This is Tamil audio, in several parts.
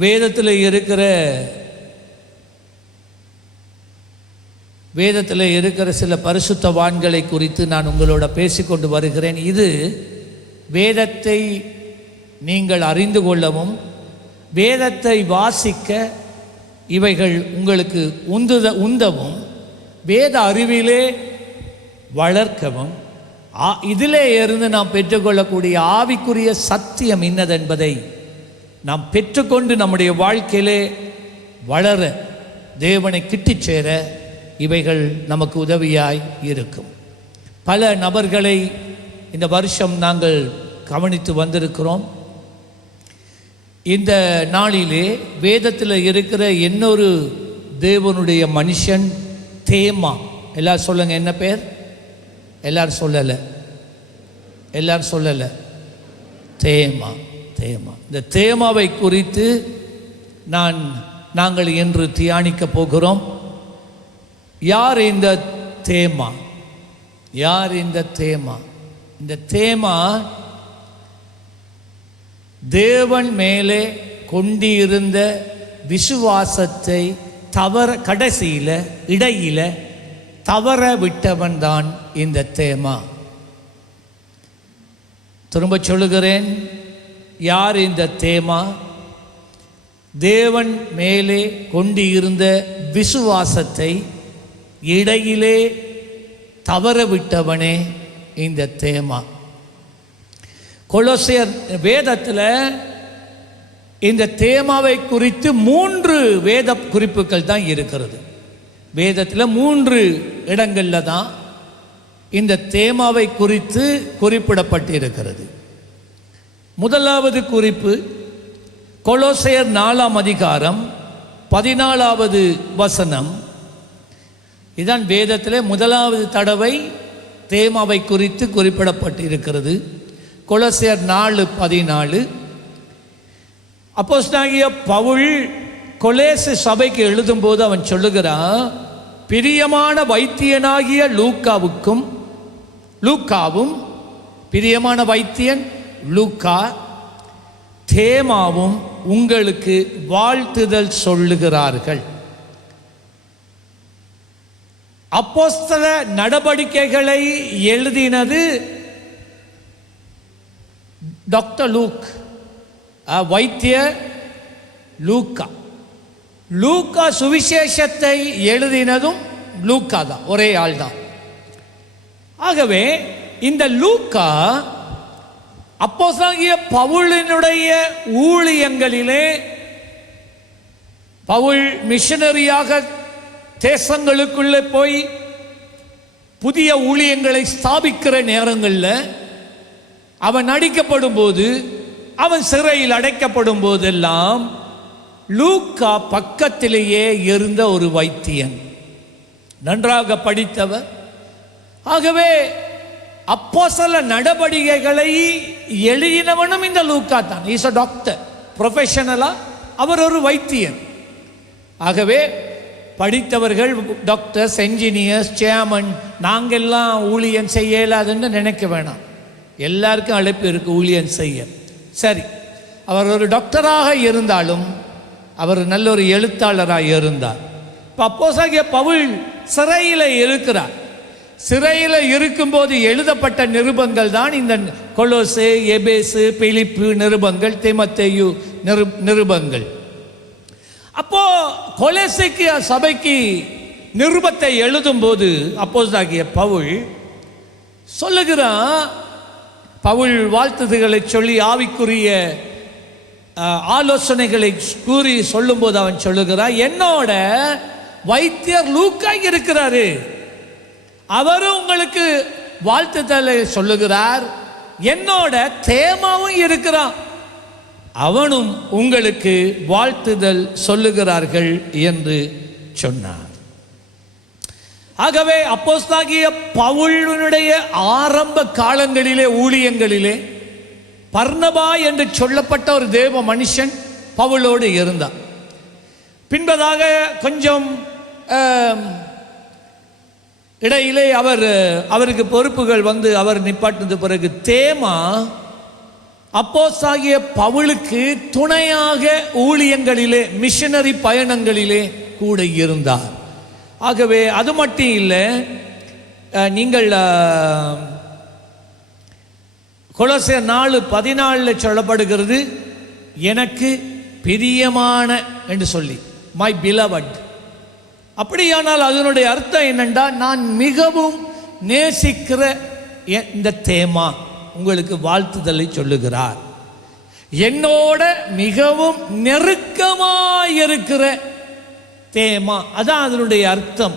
வேதத்தில் இருக்கிற சில பரிசுத்தவான்களை குறித்து நான் உங்களோட பேசிக்கொண்டு வருகிறேன். இது வேதத்தை நீங்கள் அறிந்து கொள்ளவும் வேதத்தை வாசிக்க இவைகள் உங்களுக்கு உந்தவும் வேத அறிவிலே வளர்க்கவும் இதிலே இருந்து நாம் பெற்றுக்கொள்ளக்கூடிய ஆவிக்குரிய சத்தியம் இன்னதென்பதை நாம் பெற்றுக்கொண்டு நம்முடைய வாழ்க்கையிலே வளர தேவனை கிட்டிச் சேர இவைகள் நமக்கு உதவியாய் இருக்கும். பல நபர்களை இந்த வருஷம் நாங்கள் கவனித்து வந்திருக்கிறோம். இந்த நாளிலே வேதத்தில் இருக்கிற இன்னொரு தேவனுடைய மனுஷன் தேமா. எல்லாரும் சொல்லுங்க, என்ன பேர்? எல்லாரும் சொல்லலை. தேமா. இந்த தேமாவை குறித்து நாங்கள் இன்று தியானிக்க போகிறோம். யார் இந்த தேமா? இந்த தேமா தேவன் மேலே கொண்டிருந்த விசுவாசத்தை இடையில தவற விட்டவன் தான் இந்த தேமா. திரும்ப சொல்லுகிறேன், யார் இந்த தேமா? தேவன் மேலே கொண்டிருந்த விசுவாசத்தை இடையிலே தவற விட்டவனே இந்த தேமா. கொலோசியர் வேதத்தில் இந்த தேமாவை குறித்து 3 வேத குறிப்புகள் தான் இருக்கிறது. வேதத்தில் 3 இடங்களில் தான் இந்த தேமாவை குறித்து குறிப்பிடப்பட்டு இருக்கிறது. முதலாவது குறிப்பு கொலோசியர் 4ஆம் அதிகாரம் 14வது வசனம். இதுதான் வேதத்தில் முதலாவது தடவை தேமாவை குறித்து குறிப்பிடப்பட்டு இருக்கிறது. கொலோசியர் 4:14. அப்போஸ்தலனாகிய பவுல் கொலேசு சபைக்கு எழுதும்போது அவன் சொல்லுகிறான், பிரியமான வைத்தியனாகிய லூக்காவும் பிரியமான வைத்தியன் லூக்கா தேமாவும் உங்களுக்கு வாழ்த்துதல் சொல்லுகிறார்கள். அப்போஸ்தல நடவடிக்கைகளை எழுதினது டாக்டர் லூக், வைத்திய லூக்கா சுவிசேஷத்தை எழுதினதும் லூக்கா தான், ஒரே ஆள் தான். ஆகவே இந்த லூக்கா அப்போஸ்தலனாகிய பவுலினுடைய ஊழியங்களிலே, பவுல் மிஷனரியாக தேசங்களுக்குள்ளே போய் புதிய ஊழியங்களை ஸ்தாபிக்கிற நேரங்களில் அவன் அடிக்கப்படும் போது, அவன் சிறையில் அடைக்கப்படும் போதெல்லாம் லூக்கா பக்கத்திலேயே இருந்த ஒரு வைத்தியன், நன்றாக படித்தவர். ஆகவே அப்போஸ்தல நடவடிக்கைகளை எழுதினவனும் இந்த லூக்கா தான். இஸ் அ டாக்டர், ப்ரொஃபஷனலா அவர் ஒரு வைத்தியன். ஆகவே படித்தவர்கள், டாக்டர்ஸ், என்ஜினியர்ஸ், சேர்மன், நாங்கெல்லாம் ஊழியன் செய்ய இயலாதுன்னு நினைக்க வேணாம். எல்லாருக்கும் அழைப்பு இருக்கு ஊழியன் செய்ய. சரி, அவர் ஒரு டாக்டராக இருந்தாலும் அவர் நல்ல ஒரு எழுத்தாளராக இருந்தார். இப்போ அப்போஸ்தலனாகிய பவுல் சிறையில் இருக்கிறார். சிறையில் இருக்கும்போது எழுதப்பட்ட நிருபங்கள் தான் இந்த கொலோசே, எபேசு, பிலிப்பு நிருபங்கள், தீமோத்தேயு நிருபங்கள். அப்போ கொலோசைக்கு சபைக்கு நிருபத்தை எழுதும்போது அப்போஸ்தலனாகிய பவுல் சொல்லுகிறான், பவுல் வாழ்த்துதல்களை சொல்லி ஆவிக்குரிய ஆலோசனைகளை கூறி சொல்லும்போது அவன் சொல்லுகிறான், என்னோட வைத்தியர் லூக்கா இருக்கிறாரு, அவரும் உங்களுக்கு வாழ்த்துதலை சொல்லுகிறார், என்னோட தேமாவும் இருக்கிறான், அவனும் உங்களுக்கு வாழ்த்துதல் சொல்லுகிறார்கள் என்று சொன்னார். ஆகவே அப்போஸ்தலனாகிய பவுலினுடைய ஆரம்ப காலங்களிலே ஊழியங்களிலே பர்னபா என்று சொல்லப்பட்ட ஒரு தேவ மனுஷன் பவுலோடு இருந்தார். பின்பதாக கொஞ்சம் இடையிலே அவருக்கு பொறுப்புகள் வந்து அவர் நிப்பாட்டின பிறகு தேமா அப்போஸ்தலனாகிய பவுலுக்கு துணையாக ஊழியங்களிலே, மிஷனரி பயணங்களிலே கூட இருந்தார். ஆகவே அது மட்டும் இல்லை, நீங்கள் கொலோசியர் 4:14 சொல்லப்படுகிறது, எனக்கு பிரியமான என்று சொல்லி, மை பிலவட். அப்படியானால் அதனுடைய அர்த்தம் என்னென்றா, நான் மிகவும் நேசிக்கிற இந்த தேமா உங்களுக்கு வாழ்த்துதலை சொல்லுகிறார். என்னோட மிகவும் நெருக்கமாயிருக்கிற தேமா, அதான் அதனுடைய அர்த்தம்.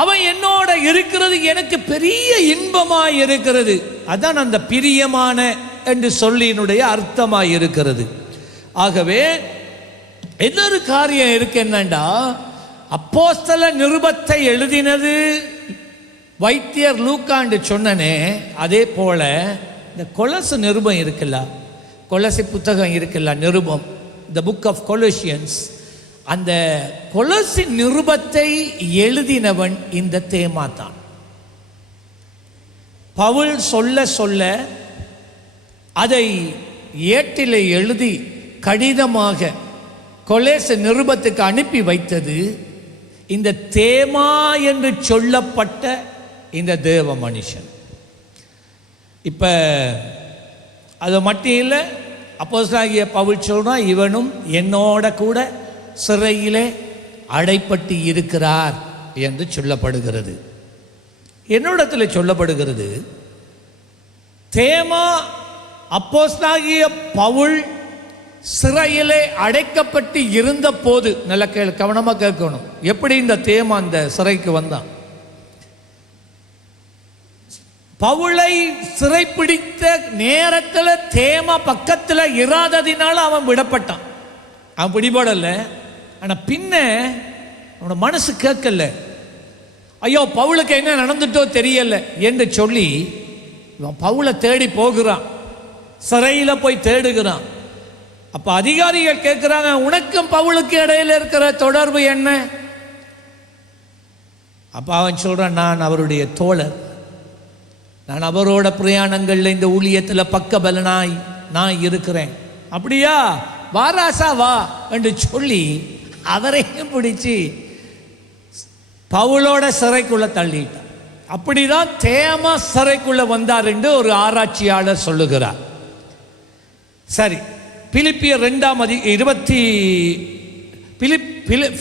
அவன் என்னோட இருக்கிறது எனக்கு பெரிய இன்பமாய் இருக்கிறது. அதான் அந்த பிரியமான என்று சொல்லினுடைய அர்த்தமாய் இருக்கிறது. ஆகவே இன்னொரு காரியம் இருக்கு, என்னண்டா, அப்போஸ்தல நிருபத்தை எழுதினது வைத்தியர் லூக்காண்டு சொன்னனே, அதே போல இந்த கொலசு நிருபம் இருக்குல்ல, கொலசி புத்தகம் இருக்குல்ல, நிருபம், த புக் ஆஃப் கொலோசியன்ஸ், அந்த கொலோசி நிருபத்தை எழுதினவன் இந்த தேமா தான். பவுல் சொல்ல சொல்ல அதை ஏட்டிலே எழுதி கடிதமாக கொலோசி நிருபத்துக்கு அனுப்பி வைத்தது இந்த தேமா என்று சொல்லப்பட்ட இந்த தேவ மனுஷன். இப்போ அது மட்டும் இல்லை, அப்போஸ்தலனாகிய பவுல் சொல்றான், இவனும் என்னோட கூட சிறையிலே அடைப்பட்டு இருக்கிறார் என்று சொல்லப்படுகிறது. என்னிடத்தில் சொல்லப்படுகிறது, தேமா அப்போஸ்தலனாகிய பவுல் சிறையிலே அடைக்கப்பட்டு இருந்த போது, நல்ல கவனமாக கேட்கணும், எப்படி இந்த தேமா அந்த சிறைக்கு வந்தான். பவுலை சிறைப்பிடித்த நேரத்தில் தேமா பக்கத்தில் இராததினால அவன் விடப்பட்டான். அவன் பிடிபடலை. ஆனால் பின்ன அவனோட மனசு கேட்கல, ஐயோ பவுலுக்கு என்ன நடந்துட்டோ தெரியல என்று சொல்லி இவன் பவுலை தேடி போகிறான், சிறையில் போய் தேடுகிறான். அப்போ அதிகாரிகள் கேட்குறாங்க, உனக்கும் பவுலுக்கு இடையில இருக்கிற தொடர்பு என்ன? அப்போ அவன் சொல்கிறான், நான் அவருடைய தோழர், நான் அவரோட பிரயாணங்களில் இந்த ஊழியத்தில் பக்கபலனாய் நான் இருக்கிறேன். அப்படியா, வாராசா வா என்று சொல்லி அவரையும் பிடிச்சி பவுலோட சிறைக்குள்ள தள்ளிட்டான். அப்படிதான் தேமா சிறைக்குள்ள வந்தார் என்று ஒரு ஆராய்ச்சியாளர் சொல்லுகிறார். சரி, பிலிப்பியர் 2:20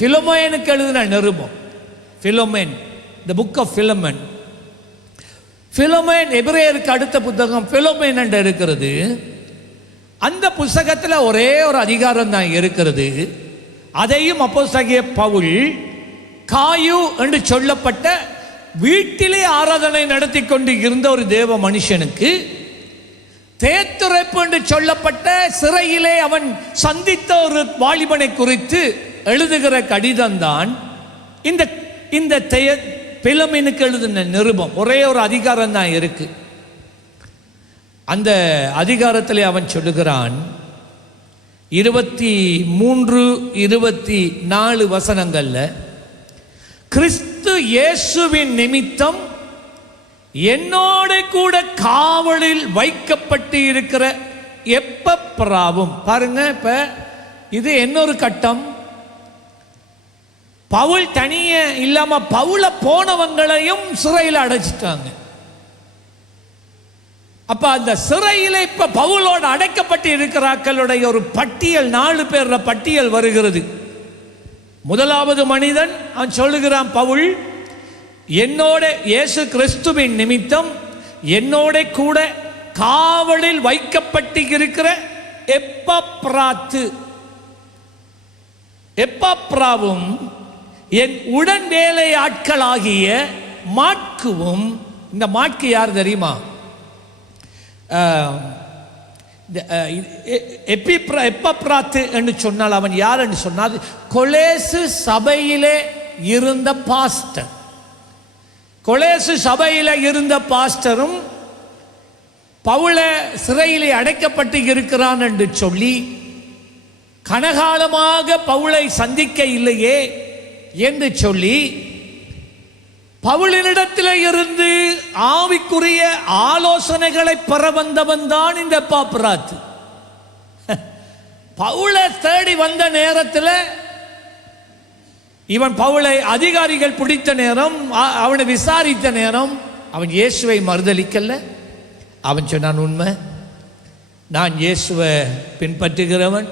பிலோமேனுக்கு எழுதின நிருபம், பிலோமேன், த புக் ஆஃப் பிலோமேன். பிலோமேன் எபிரேயருக்கு அடுத்த புத்தகம் பிலோமேன் என்று இருக்கிறது. அந்த புத்தகத்தில் ஒரே ஒரு அதிகாரம் தான் இருக்கிறது. அதையும் அப்போஸ்தலனாகிய பவுல் காயு என்று சொல்லப்பட்ட வீட்டிலே ஆராதனை நடத்தி கொண்டு இருந்த ஒரு தேவ மனுஷனுக்கு, தேத்துரைப்பு என்று சொல்லப்பட்ட சிறையிலே அவன் சந்தித்த ஒரு வாலிபனை குறித்து எழுதுகிற கடிதம் தான் இந்த பிலோமேனுக்கு எழுதின நிருபம். ஒரே ஒரு அதிகாரம் தான் இருக்கு. அந்த அதிகாரத்திலே அவன் சொல்லுகிறான், 23-24 வசனங்கள்ல, கிறிஸ்து இயேசுவின் நிமித்தம் என்னோட கூட காவலில் வைக்கப்பட்டு இருக்கிற எப்பராவும். பாருங்க, இப்ப இது இன்னொரு கட்டம். பவுல் தனியே இல்லாம பவுல போனவங்களையும் சிறையில் அடைச்சிட்டாங்க. அப்ப அந்த சிறையில் இப்ப பவுலோடு அடைக்கப்பட்டு இருக்கிறாக்களுடைய ஒரு பட்டியல், 4 பேர் பட்டியல் வருகிறது. முதலாவது மனிதன், அவன் சொல்லுகிறான், பவுல் என்னோட இயேசு கிறிஸ்துவின் நிமித்தம் என்னோட கூட காவலில் வைக்கப்பட்டு இருக்கிற எப்பராவும் என் உடன் வேலை ஆட்களாகிய மாட்குவும். இந்த மாட்கு யார் தெரியுமா? எப்பராத்து என்று சொன்னால் அவன் யார் என்று சொன்னால், கொலேசு சபையிலே இருந்த பாஸ்டர். கொலேசு சபையில இருந்த பாஸ்டரும் பவுல சிறையிலே அடைக்கப்பட்டு இருக்கிறான் என்று சொல்லி, கனகாலமாக பவுலை சந்திக்க இல்லையே என்று சொல்லி பவுலினிடத்தில் இருந்து ஆவிக்குரிய ஆலோசனைகளை பெற வந்தவன் தான் இந்த எப்பாப்ராத்து. பவுலை தேடி வந்த நேரத்தில் இவன் பவுலை அதிகாரிகள் பிடித்த நேரம், அவனை விசாரித்த நேரம், அவன் இயேசுவை மறுதலிக்கல. அவன் சொன்னான், உண்மை, நான் இயேசுவை பின்பற்றுகிறவன்,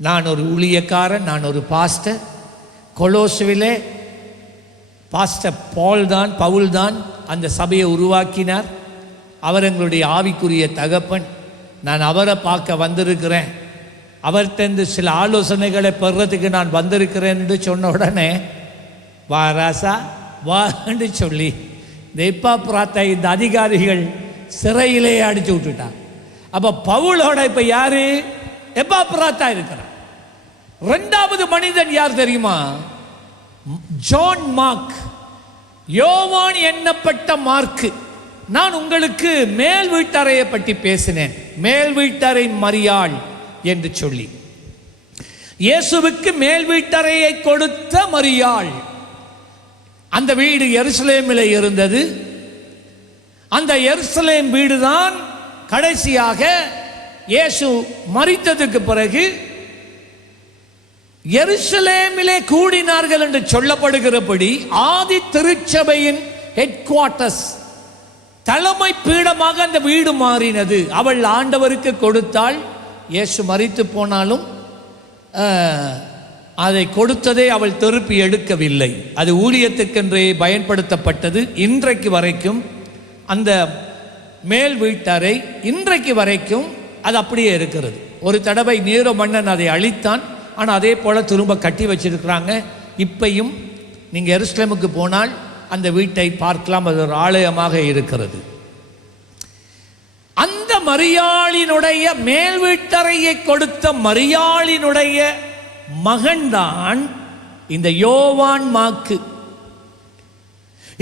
நான் ஒரு ஊழியக்காரன், நான் ஒரு பாஸ்டர். கொலோசுவிலே பாஸ்டர் பவுல் தான் அந்த சபையை உருவாக்கினார். அவர் எங்களுடைய ஆவிக்குரிய தகப்பன். நான் அவரை பார்க்க வந்திருக்கிறேன், அவர்கிட்ட சில ஆலோசனைகளை பெறதுக்கு நான் வந்திருக்கிறேன் என்று சொன்ன உடனே, வா ராசா வான்னு சொல்லி இந்த எப்பாப்ராத்தை இந்த அதிகாரிகள் சிறையிலே அடிச்சு விட்டுட்டான். அப்போ பவுலோட இப்போ யாரு? எப்பாப்ராத்தா இருக்கிறான். ரெண்டாவது மனிதன் யார் தெரியுமா? ஜான் மார்க், யோவான் எண்ணப்பட்ட மார்க்கு. நான் உங்களுக்கு மேல் வீட்டறையை பற்றி பேசினேன், மேல் வீட்டறை மரியாள் என்று சொல்லி. இயேசுவுக்கு மேல் வீட்டறையை கொடுத்த மரியாள். அந்த வீடு எருசலேமில் இருந்தது. அந்த எருசலேம் வீடுதான் கடைசியாக இயேசு மரித்ததுக்கு பிறகு எருசலேமிலே கூடினார்கள் என்று சொல்லப்படுகிறபடி ஆதி திருச்சபையின் ஹெட் குவார்ட்டர்ஸ், தலைமை பீடமாக அந்த வீடு மாறினது. அவள் ஆண்டவருக்கு கொடுத்தாள். இயேசு மரித்து போனாலும் அதை கொடுத்ததை அவள் திருப்பி எடுக்கவில்லை. அது ஊழியத்துக்கென்றே பயன்படுத்தப்பட்டது. இன்றைக்கு வரைக்கும் அந்த மேல் வீட்டறை இன்றைக்கு வரைக்கும் அது அப்படியே இருக்கிறது. ஒரு தடவை நீரோ மன்னன் அதை அழித்தான், ஆனால் அதே போல் திரும்ப கட்டி வச்சிருக்கிறாங்க. இப்பையும் நீங்கள் எருசலேமுக்கு போனால் அந்த வீட்டை பார்க்கலாம், அது ஒரு ஆலயமாக இருக்கிறது. அந்த மரியாளினுடைய மேல் வீட்டறையை கொடுத்த மரியாளினுடைய மகன்தான் இந்த யோவான் மார்க்கு.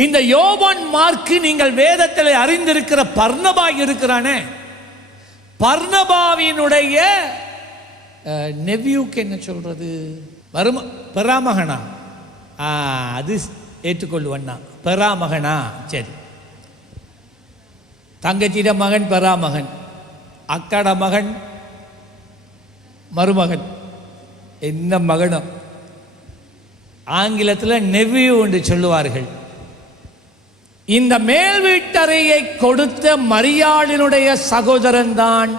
இந்த யோவான் மார்க்கு நீங்கள் வேதத்தில் அறிந்திருக்கிற பர்னபா இருக்கிறானே, பர்னபாவினுடைய நெவ்யூக்கு என்ன சொல்றது, பெறாமகனா, அது ஏற்றுக்கொள்ளுவண்ணா, பெறாமகனா. சரி, தங்கச்சிட மகன் பெறாமகன், அக்காட மகன் மருமகன், என்ன மகனும் ஆங்கிலத்தில் நெவ்யூ என்று சொல்லுவார்கள். இந்த மேல் வீட்டறையை கொடுத்த மரியாளினுடைய சகோதரன் தான்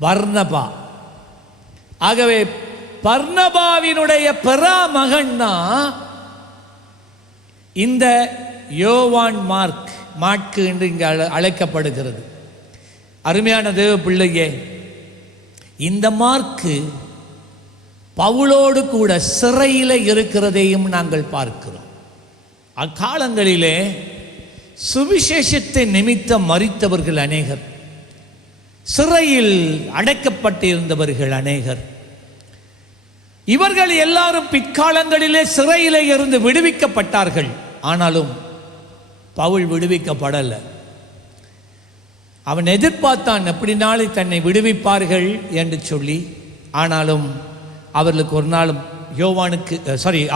பர்னபா. ஆகவே பர்னபாவினுடைய பெறாமகன் தான் இந்த யோவான் மார்க்கு என்று இங்கு அழைக்கப்படுகிறது. அருமையான தேவ பிள்ளையே, இந்த மார்க்கு பவுலோடு கூட சிறையில் இருக்கிறதையும் நாங்கள் பார்க்கிறோம். அக்காலங்களிலே சுவிசேஷத்தை நிமித்தம் மரித்தவர்கள் அநேகர், சிறையில் அடைக்கப்பட்டிருந்தவர்கள் அநேகர். இவர்கள் எல்லாரும் பிற்காலங்களிலே சிறையிலே இருந்து விடுவிக்கப்பட்டார்கள். ஆனாலும் பவுல் விடுவிக்கப்படலை. அவன் எதிர்பார்த்தான் எப்படினாலே தன்னை விடுவிப்பார்கள் என்று சொல்லி. ஆனாலும் அவர்களுக்கு ஒரு நாளும்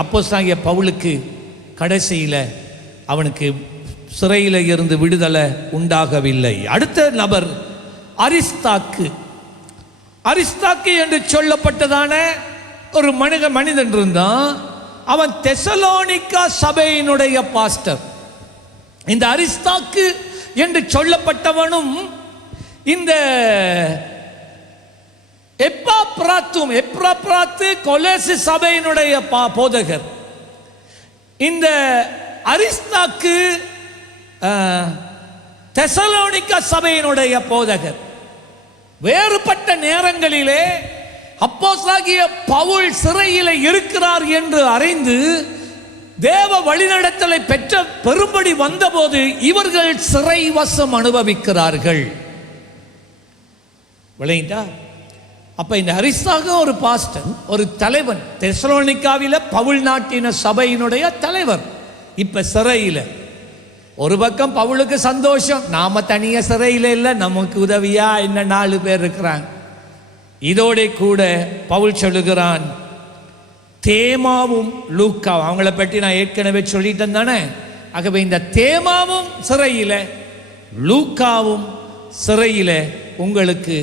அப்போஸ்தலனாகிய பவுலுக்கு கடைசியில் அவனுக்கு சிறையில் இருந்து விடுதலை உண்டாகவில்லை. அடுத்த நபர் அரிஸ்தாக்கு என்று சொல்லப்பட்டதான ஒரு மனிதன் இருந்தான். அவன் தெசலோனிக்கா சபையினுடைய பாஸ்டர். இந்த அரிஸ்தாக்கு என்று சொல்லப்பட்டவனும் இந்த எப்பாப்ராத்து கொலோசு சபையினுடைய போதகர். இந்த அரிஸ்தாக்கு தெசலோனிக்கா சபையினுடைய போதகர். வேறுபட்ட நேரங்களிலே அப்போஸ்தலனாகிய பவுல் சிறையில் இருக்கிறார் என்று அறிந்து தேவ வழிநடத்தலை பெற்ற பெரும்படி வந்தபோது இவர்கள் சிறைவாசம் அனுபவிக்கிறார்கள். விளையிட்டா? அப்ப இந்த அரிஸ்தாக்கு ஒரு பாஸ்டர், ஒரு தலைவன், தெசலோனிக்காவில பவுல் நாட்டின சபையினுடைய தலைவர். இப்ப சிறையில். ஒரு பக்கம் பவுலுக்கு சந்தோஷம், நாம தனியா சிறையில் இல்லை, நமக்கு உதவியா இன்னும் 4 பேர் இருக்கிறாங்க. இதோட கூட பவுல் சொல்லுகிறான், தேமாவும் லூக்காவும், அவங்கள பற்றி நான் ஏற்கனவே சொல்லிட்டேன் தானே. ஆகவே இந்த தேமாவும் சிறையில், லூக்காவும் சிறையில் உங்களுக்கு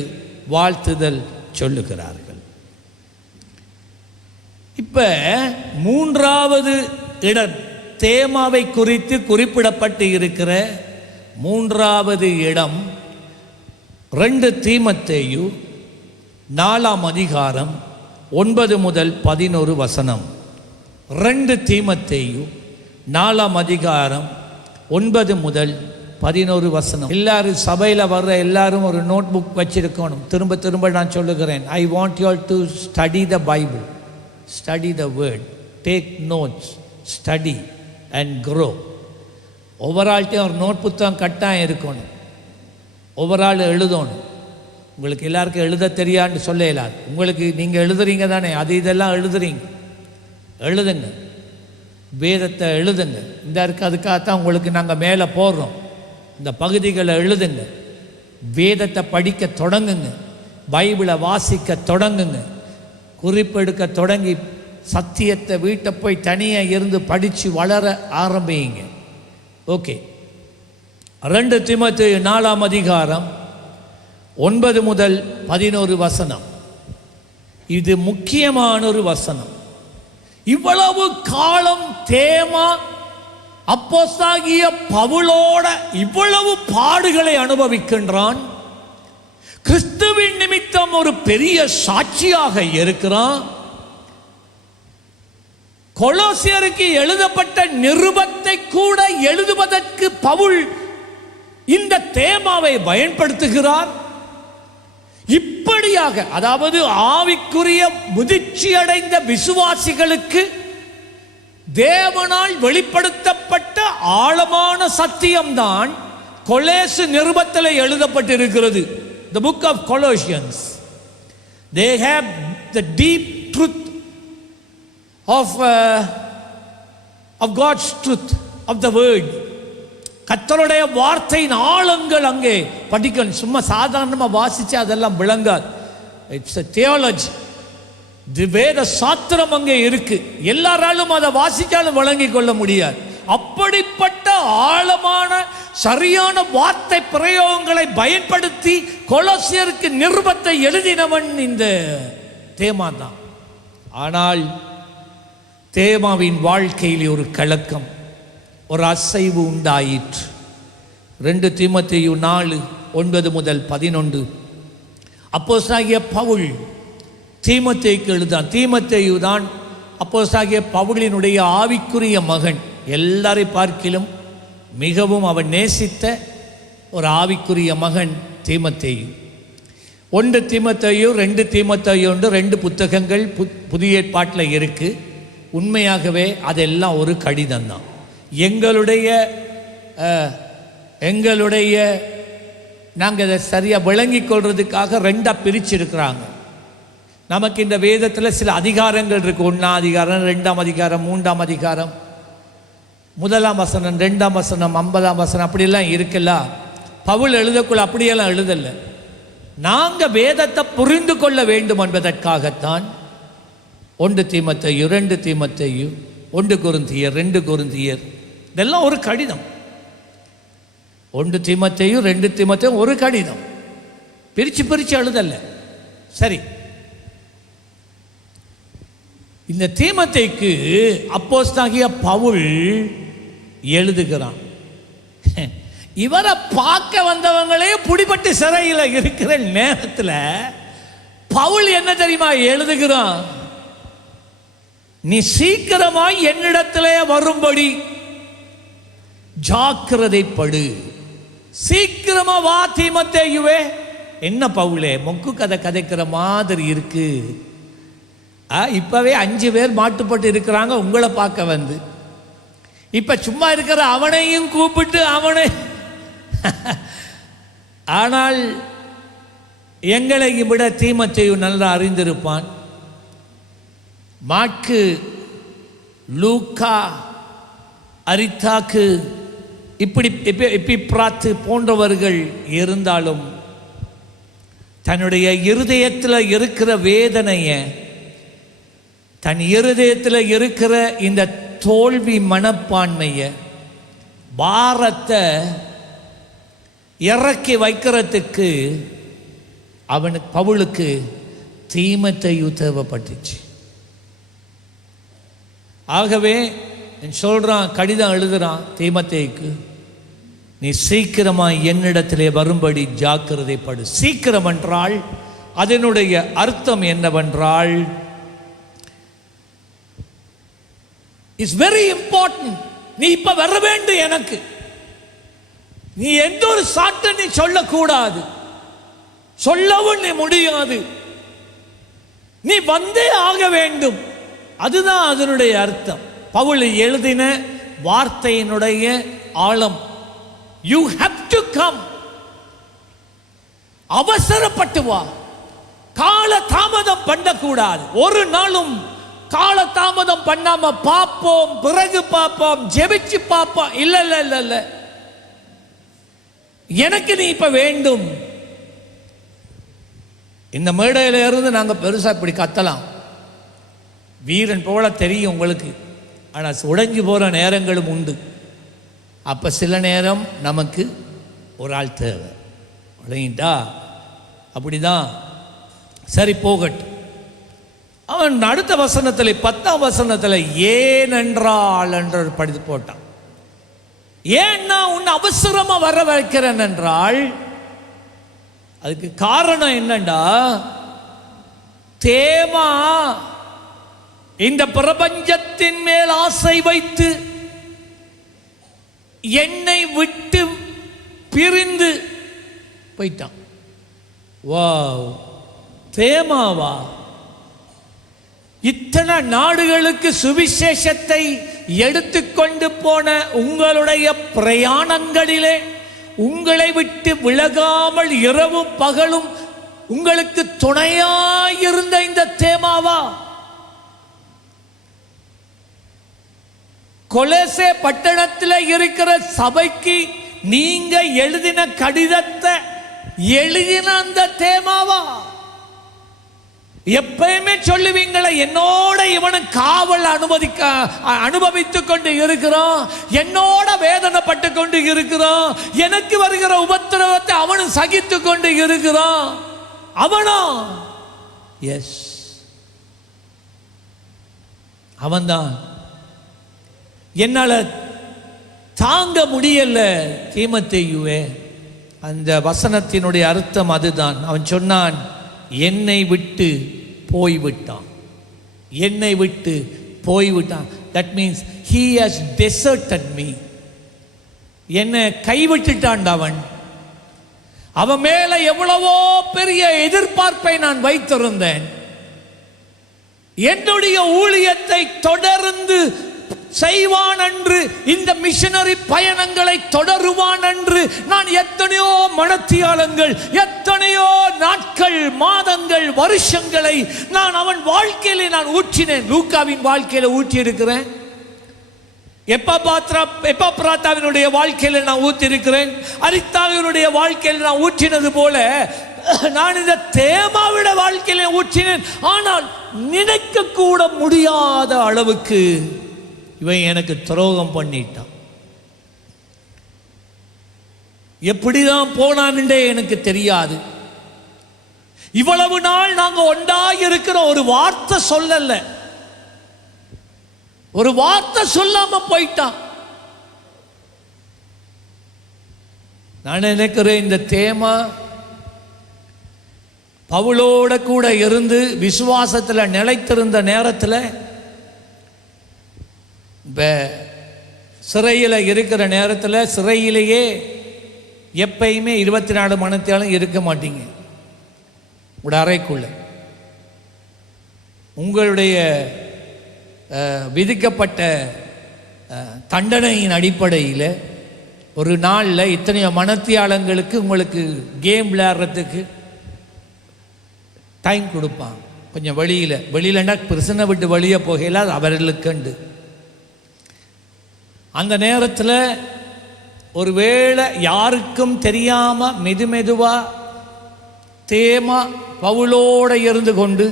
வாழ்த்துதல் சொல்லுகிறார்கள். இப்ப மூன்றாவது இடம் தேமாவை குறித்து குறிப்பிடப்பட்டு இருக்கிற மூன்றாவது இடம் 2 தீமோத்தேயு 4ஆம் அதிகாரம் 9 முதல் 11 வசனம். 2 தீமோத்தேயு 4ஆம் அதிகாரம் 9 முதல் 11 வசனம். எல்லாரும் சபையில் வர்ற எல்லாரும் ஒரு நோட் புக் வச்சிருக்கணும். திரும்ப திரும்ப நான் சொல்லுகிறேன், I want you all to study the Bible, study the word, take notes, study and grow. ஒவ்வொரு ஆள்கிட்டையும் ஒரு நோட் புத்தகம் கட்டாயம் இருக்கணும். ஒவ்வொரு ஆள் எழுதணும். உங்களுக்கு எல்லாருக்கும் எழுத தெரியான்னு சொல்ல இயலாது. உங்களுக்கு நீங்கள் எழுதுறீங்க தானே, அது இதெல்லாம் எழுதுறீங்க, எழுதுங்க, வேதத்தை எழுதுங்க. இந்த இருக்குது, அதுக்காகத்தான் உங்களுக்கு நாங்கள் மேலே போடுறோம். இந்த பகுதிகளை எழுதுங்க, வேதத்தை படிக்க தொடங்குங்க, பைபிளை வாசிக்க தொடங்குங்க, குறிப்பெடுக்க தொடங்கி சத்தியத்தை வீட்டை போய் தனியாக இருந்து படித்து வளர ஆரம்பிங்க. ஓகே. 2 தீமோத்தேயு 4ஆம் அதிகாரம் 9 முதல் 11 வசனம். இது முக்கியமான ஒரு வசனம். இவ்வளவு காலம் தேமா அப்போஸ்தலனாகிய பவுலோட இவ்வளவு பாடுகளை அனுபவிக்கின்றான். கிறிஸ்துவின் நிமித்தம் ஒரு பெரிய சாட்சியாக இருக்கிறான். கொலோசியருக்கு எழுதப்பட்ட நிருபத்தை கூட எழுதுவதற்கு பவுல் இந்த தேமாவை பயன்படுத்துகிறார். இப்படியாக, அதாவது ஆவிக்குரிய முதிர்ச்சி அடைந்த விசுவாசிகளுக்கு தேவனால் வெளிப்படுத்தப்பட்ட ஆழமான சத்தியம்தான் கொலோசு நிருபத்தில் எழுதப்பட்டிருக்கிறது. The book of Colossians, they have the deep truth of God's truth of the word. கர்த்தருடைய வார்த்தையின் ஆழங்கள் அங்கே படிக்கணும். சும்மா சாதாரணமாக வாசிச்சு அதெல்லாம் விளங்காது. It's a theology. வேத சாத்திரம் அங்கே இருக்கு. எல்லாராலும் அதை வாசிச்சாலும் வழங்கிக் கொள்ள முடியாது. அப்படிப்பட்ட ஆழமான சரியான வார்த்தை பிரயோகங்களை பயன்படுத்தி கொலோசியருக்கு நிருபத்தை எழுதினவன் இந்த தேமா தான். ஆனால் தேமாவின் வாழ்க்கையில் ஒரு கலக்கம், ஒரு அசைவு உண்டாயிற்று. 2 தீமோத்தேயு 4:9 முதல் 11. அப்போஸ்தலனாகிய பவுல் தீமோத்தேயுக்கு எழுதான். தீமோத்தேயு தான் அப்போஸ்தலனாகிய பவுலினுடைய ஆவிக்குரிய மகன். எல்லாரை பார்க்கிலும் மிகவும் அவன் நேசித்த ஒரு ஆவிக்குரிய மகன் தீமோத்தேயு. 1 தீமோத்தேயு 2 தீமோத்தேயு 2 புத்தகங்கள் புதிய ஏற்பாட்டில் இருக்கு. உண்மையாகவே அதெல்லாம் ஒரு கடிதம் தான். எங்களுடைய நாங்கள் அதை சரியாக விளங்கிக் கொள்றதுக்காக 2ஆக பிரிச்சிருக்கிறாங்க. நமக்கு இந்த வேதத்தில் சில அதிகாரங்கள் இருக்கு. 1ஆம் அதிகாரம், 2ஆம் அதிகாரம், 3ஆம் அதிகாரம், 1ஆம் வசனம், 2ஆம் வசனம், 50ஆம் வசனம், அப்படியெல்லாம் இருக்குல்ல. பவுல் எழுதக்குள்ள அப்படியெல்லாம் எழுதல. நாங்கள் வேதத்தை புரிந்து கொள்ள வேண்டும் என்பதற்காகத்தான் 1 தீமோத்தேயு, 2 தீமோத்தேயு, 1 கொரிந்தியர், 2 கொரிந்தியர், இதெல்லாம் ஒரு கடிதம். 1 தீமோத்தேயு 2 தீமோத்தேயு ஒரு கடிதம். பிரித்து பிரித்து எழுதல. சரி, இந்த தீமோத்தேயுக்கு அப்போஸ்தலனாகிய பவுல் எழுதுகிறான். இவரை பார்க்க வந்தவங்களே பிடிபட்டு சிறையில் இருக்கிற நேரத்தில் பவுல் என்ன தெரியுமா எழுதுகிறான்? நீ சீக்கிரமாய் என்னிடத்திலே வரும்படி ஜாக்கிரதைப்படு. சீக்கிரமா வா தீமோத்தேயுவே. என்ன பவுலே, மொக்கு கதை கதைக்கிற மாதிரி இருக்கு. இப்பவே 5 பேர் மாட்டுப்பட்டு இருக்கிறாங்க உங்களை பார்க்க வந்து. இப்ப சும்மா இருக்கிற அவனையும் கூப்பிட்டு அவனை ஆனால் எங்களை விட தீமோத்தேயு நல்லா அறிந்திருப்பான். மாற்கு, லூக்கா, அரித்தாக்கு, இப்படி எப்பிப்ராத்து போன்றவர்கள் இருந்தாலும் தன்னுடைய இருதயத்தில் இருக்கிற வேதனையை தன் இருதயத்தில் இருக்கிற இந்த தோல்வி மனப்பான்மையை, பாரத்தை இறக்கி வைக்கிறதுக்கு பவுலுக்கு தீமோத்தேயு தேவைப்பட்டுச்சு. ஆகவே சொல்றான், கடிதம் எழுதுறான் தீமோத்தேயுக்கு, நீ சீக்கிரமா என்னிடத்திலே வரும்படி ஜாக்கிரதைப்படு. சீக்கிரம் என்றால் அதனுடைய அர்த்தம் என்னவென்றால், இட்ஸ் வெரி இம்பார்ட்டன்ட். நீ இப்ப வர வேண்டும். எனக்கு நீ எந்த ஒரு சாட்டை நீ சொல்லக்கூடாது, சொல்லவும் நீ முடியாது. நீ வந்தே ஆக வேண்டும். அதுதான் அதனுடைய அர்த்தம். பவுல் எழுதின வார்த்தையினுடைய ஆழம். You have to come. அவசரப்பட்டு வா. கால தாமதம் பண்ணக்கூடாது. ஒரு நாளும் கால தாமதம் பண்ணாம பார்ப்போம், பிறகு பார்ப்போம், ஜெபிச்சு பார்ப்போம். இல்ல இல்ல இல்ல இல்ல, எனக்கு நீ இப்ப வேண்டும். இந்த மேடையில இருந்து நாங்க பெருசா இப்படி கத்தலாம், வீரன் போல தெரியும் உங்களுக்கு. ஆனா உடைஞ்சு போற நேரங்களும் உண்டு. அப்ப சில நேரம் நமக்கு ஒரு ஆள் தேவை. விளங்கிட்டா? அப்படிதான். சரி, போகட்டும். அவன் அடுத்த வசனத்தில் 10ஆம் வசனத்தில் ஏனென்றால் என்று படித்து போட்டான். ஏன்னா உன்னை அவசரமா வர வைக்கிறேன் என்றால் அதுக்கு காரணம் என்னண்டா, தேமா இந்த பிரபஞ்சத்தின் மேல் ஆசை வைத்து என்னை விட்டு பிரிந்து போயிட்டான். வாவ், தேமாவா? இத்தனை நாடுகளுக்கு சுவிசேஷத்தை எடுத்துக்கொண்டு போன உங்களுடைய பிரயாணங்களிலே உங்களை விட்டு விலகாமல் இரவும் பகலும் உங்களுக்கு துணையாயிருந்த இந்த தேமாவா? கொலோசே பட்டணத்தில் இருக்கிற சபைக்கு நீங்க எழுதின கடிதத்தை எழுதின அந்த தேமாவா? எப்பயுமே சொல்லுவீங்களே, என்னோட இவனு காவல் அனுபவித்துக் கொண்டு இருக்கிறான், என்னோட வேதனைப்பட்டு கொண்டு இருக்கிறான், எனக்கு வருகிற உபத்திரவத்தை அவனும் சகித்து கொண்டு இருக்கிறான். அவனா? எஸ், அவன்தான். என்னால தாங்க முடியல தீமோத்தேயுவே. அந்த வசனத்தினுடைய அர்த்தம் அதுதான். அவன் சொன்னான், என்னை விட்டு போய்விட்டான். என்னை விட்டு போய்விட்டான். That means he has deserted me. என்னை கைவிட்டுட்டான் அவன். அவன் மேல எவ்வளவோ பெரிய எதிர்பார்ப்பை நான் வைத்திருந்தேன். என்னுடைய ஊழியத்தை தொடர்ந்து செய்வான் என்று, இந்த மிஷனரி பயணங்களை தொடருவான் என்று நான் எத்தனையோ மனத்தியாலங்கள், எத்தனையோ நாட்கள், மாதங்கள், வருஷங்களை நான் அவன் வாழ்க்கையில நான் ஊற்றினேன். லூக்காவின் வாழ்க்கையில ஊற்றி இருக்கிறேன். எப்பாப்ராத்தாவினுடைய வாழ்க்கையில நான் ஊற்றி இருக்கிறேன். அரித்தாவினுடைய வாழ்க்கையில் நான் ஊற்றினது போல நான் இந்த தேமாவிட வாழ்க்கையில ஊற்றினேன். ஆனால் நினைக்க கூட முடியாத அளவுக்கு இவன் எனக்கு துரோகம் பண்ணிட்டான். எப்படிதான் போனான்டே எனக்கு தெரியாது. இவ்வளவு நாள் நாங்க ஒன்றாக இருக்கிற ஒரு வார்த்தை சொல்லல, ஒரு வார்த்தை சொல்லாம போயிட்டான். நான் நினைக்கிறேன், இந்த தேமா பவுலோட கூட இருந்து விசுவாசத்தில் நிலைத்திருந்த நேரத்தில், சிறையில் இருக்கிற நேரத்தில், சிறையிலேயே எப்பயுமே 24 மணித்தாலும் இருக்க மாட்டீங்க உங்களோட அறைக்குள்ள. உங்களுடைய விதிக்கப்பட்ட தண்டனையின் அடிப்படையில் ஒரு நாளில் இத்தனையோ மனத்தியாளங்களுக்கு உங்களுக்கு கேம் விளையாடுறதுக்கு டைம் கொடுப்பான். கொஞ்சம் வெளியிலன்னா பிரச்சனை விட்டு வெளியே போகல, அது அவர்களுக்குண்டு. அந்த நேரத்தில் ஒருவேளை யாருக்கும் தெரியாம மெதுவா தேமா பவுலோட இருந்து கொண்டு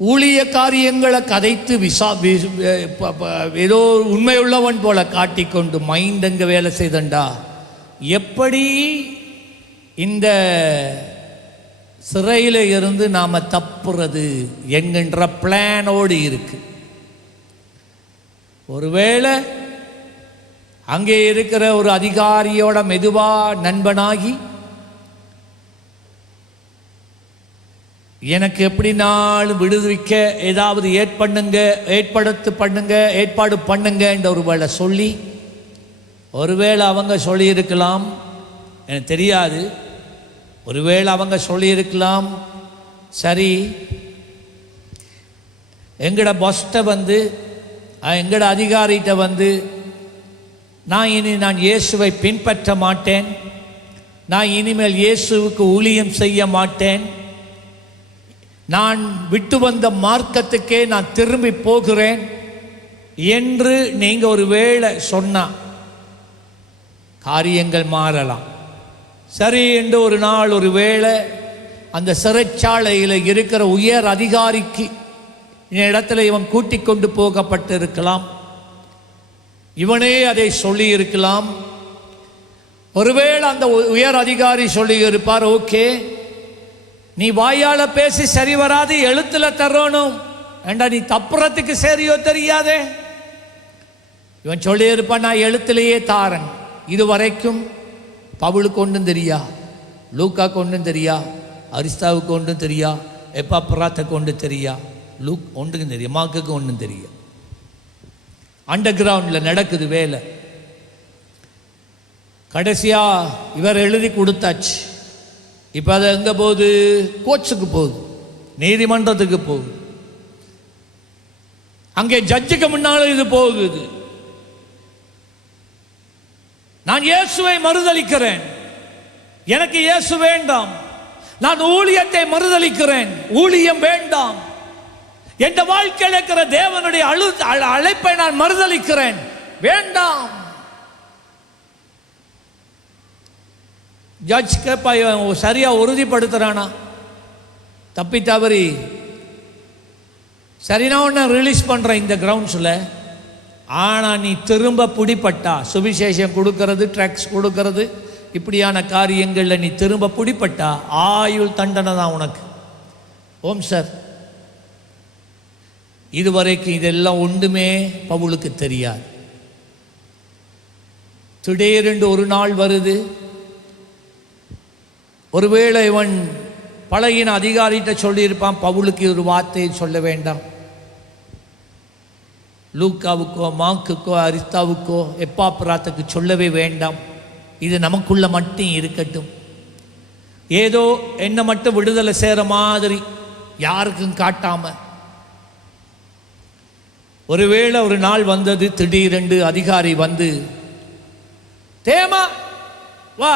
ஊழிய காரியங்களை கதைத்து ஏதோ உண்மையுள்ளவன் போல காட்டிக்கொண்டு மைண்ட் அங்கே வேலை செய்தண்டா எப்படி இந்த சிறையில் இருந்து நாம் தப்புறது என்கின்ற பிளானோடு இருக்கு. ஒருவேளை அங்கே இருக்கிற ஒரு அதிகாரியோட மெதுவா நண்பனாகி எனக்கு எப்படி நாள் விடுவிக்க ஏதாவது ஏற்பாடு பண்ணுங்க என்ற ஒரு வேளை சொல்லி, ஒருவேளை அவங்க சொல்லியிருக்கலாம், எனக்கு தெரியாது, ஒருவேளை அவங்க சொல்லியிருக்கலாம், சரி எங்கட பாஸ்ட்ட வந்து எங்கட அதிகாரிகிட்ட வந்து நான் இயேசுவை பின்பற்ற மாட்டேன், நான் இனிமேல் இயேசுவுக்கு ஊழியம் செய்ய மாட்டேன், நான் விட்டு வந்த மார்க்கத்துக்கே நான் திரும்பி போகிறேன் என்று நீங்கள் ஒரு வேளை சொன்னால் காரியங்கள் மாறலாம். சரி என்று ஒரு நாள் ஒரு வேளை அந்த சிறைச்சாலையில் இருக்கிற உயர் அதிகாரிக்கு இந்த இடத்துல இவன் கூட்டிக் கொண்டு போகப்பட்டிருக்கலாம், இவனே அதை சொல்லி இருக்கலாம். ஒருவேளை அந்த உயர் அதிகாரி சொல்லி இருப்பார், ஓகே நீ வாயால பேசி சரி வராது, எழுத்துல தரணும் ஏண்டா நீ தப்புறதுக்கு சரியோ தெரியாதே. இவன் சொல்லி இருப்பான், நான் எழுத்திலேயே தாரன். இது வரைக்கும் பவுலுக்கு ஒன்றும் தெரியா, லூக்காக்கு ஒன்றும் தெரியா, அரிஸ்தாவுக்கு ஒன்றும் தெரியா, எப்பாப்ராத்துக்கு ஒன்றும் தெரியா, லூக் ஒன்றுக்கும் தெரியும், மாக்குக்கு ஒன்றும் தெரியும். அண்டர் கிரவுண்டில் நடக்குது வேலை. கடைசியா இவர் எழுதி கொடுத்தாச்சு. இப்போ அது எங்கே போகுது? கோர்ட்ஸுக்கு போகுது, நீதிமன்றத்துக்கு போகுது. அங்கே ஜட்ஜுக்கு முன்னாலும் இது போகுது. நான் இயேசுவை மறுதலிக்கிறேன், எனக்கு இயேசு வேண்டாம், நான் ஊழியத்தை மறுதலிக்கிறேன், ஊழியம் வேண்டாம், என் வாழ்க்கையில் இருக்கிற தேவனுடைய அழைப்பை நான் மறுதலிக்கிறேன், வேண்டாம். ஜட்ஜ் கேப்பா சரியா உறுதிப்படுத்துறானா, தப்பி தவறி சரினா ஒன்று ரிலீஸ் பண்ணுறேன் இந்த கிரவுண்ட்ஸில், ஆனால் நீ திரும்ப பிடிப்பட்டா, சுவிசேஷம் கொடுக்கறது, ட்ரக்ஸ் கொடுக்கறது, இப்படியான காரியங்களில் நீ திரும்ப பிடிப்பட்டா ஆயுள் தண்டனை தான் உனக்கு. ஓம் சார். இதுவரைக்கும் இதெல்லாம் ஒன்றுமே பவுலுக்கு தெரியாது. திடீரென்று ஒரு நாள் வருது. ஒருவேளை இவன் பழகின அதிகாரிகிட்ட சொல்லியிருப்பான், பவுலுக்கு ஒரு வார்த்தையை சொல்ல வேண்டாம், லூக்காவுக்கோ மாக்குக்கோ அரிஸ்தாவுக்கோ எப்பாப்ராத்துக்கு சொல்லவே வேண்டாம், இது நமக்குள்ள மட்டும் இருக்கட்டும், ஏதோ என்ன மட்டும் விடுதலை செய்கிற மாதிரி யாருக்கும் காட்டாம. ஒருவேளை ஒரு நாள் வந்தது, திடீரென்று அதிகாரி வந்து, தேமா வா,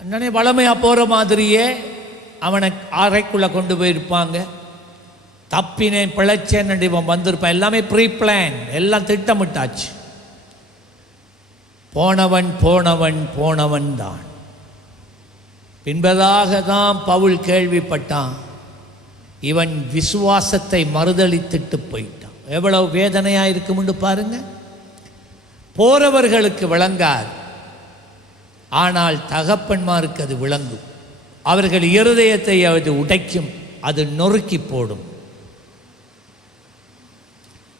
என்னன்னே வளமையா போற மாதிரியே அவனை அறைக்குள்ள கொண்டு போயிருப்பாங்க. தப்பினேன் பிழைச்சேன் இவன் வந்திருப்பான், எல்லாமே ப்ரீ பிளான், எல்லாம் திட்டமிட்டாச்சு. போனவன் போனவன் போனவன் தான். பின்பதாக தான் பவுல் கேள்விப்பட்டான், இவன் விசுவாசத்தை மறுதலித்துட்டு போயிட்டான். எவ்வளவு வேதனையா இருக்கும்னு பாருங்க. போறவர்களுக்கு விளங்காது, ஆனால் தகப்பன்மாருக்கு அது விளங்கும். அவர்கள் இருதயத்தை அது உடைக்கும், அது நொறுக்கி போடும்.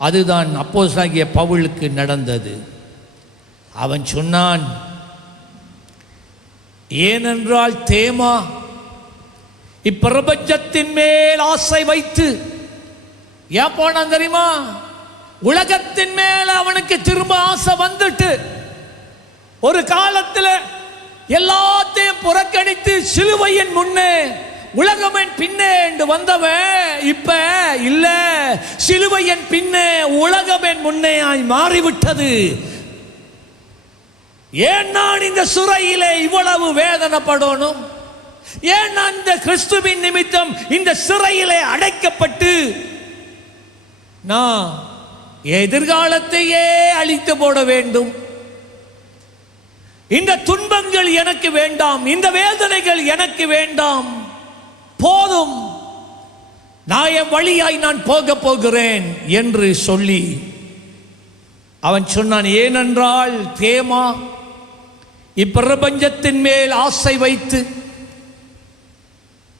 அதுதான் அப்போஸ்தலனாகிய பவுலுக்கு நடந்தது. அவன் சொன்னான், ஏனென்றால் தேமா இப்பிரபஞ்சத்தின் மேல் ஆசை வைத்து, ஏன் போனான் தெரியுமா? உலகத்தின் மேல அவனுக்கு திரும்ப ஆசை வந்துட்டு, ஒரு காலத்தில் எல்லாத்தையும் புறக்கணித்து சிலுவையின் முன்னே உலகமன் பின்னே என்று வந்தவன் இப்ப இல்ல, சிலுவையின் பின்னே உலகமன் முன்னே மாறிவிட்டது. ஏன் நான் இந்த சிறையிலே இவ்வளவு வேதனைப்படணும்? ஏன் நான் இந்த கிறிஸ்துவின் நிமித்தம் இந்த சிறையிலே அடைக்கப்பட்டு நான் எதிர்காலத்தையே அழித்து போட வேண்டும்? இந்த துன்பங்கள் எனக்கு வேண்டாம், இந்த வேதனைகள் எனக்கு வேண்டாம், போதும். நான் என் வழியாய் நான் போக போகிறேன் என்று சொல்லி அவன் சொன்னான். ஏனென்றால் தேமா இப்பிரபஞ்சத்தின் மேல் ஆசை வைத்து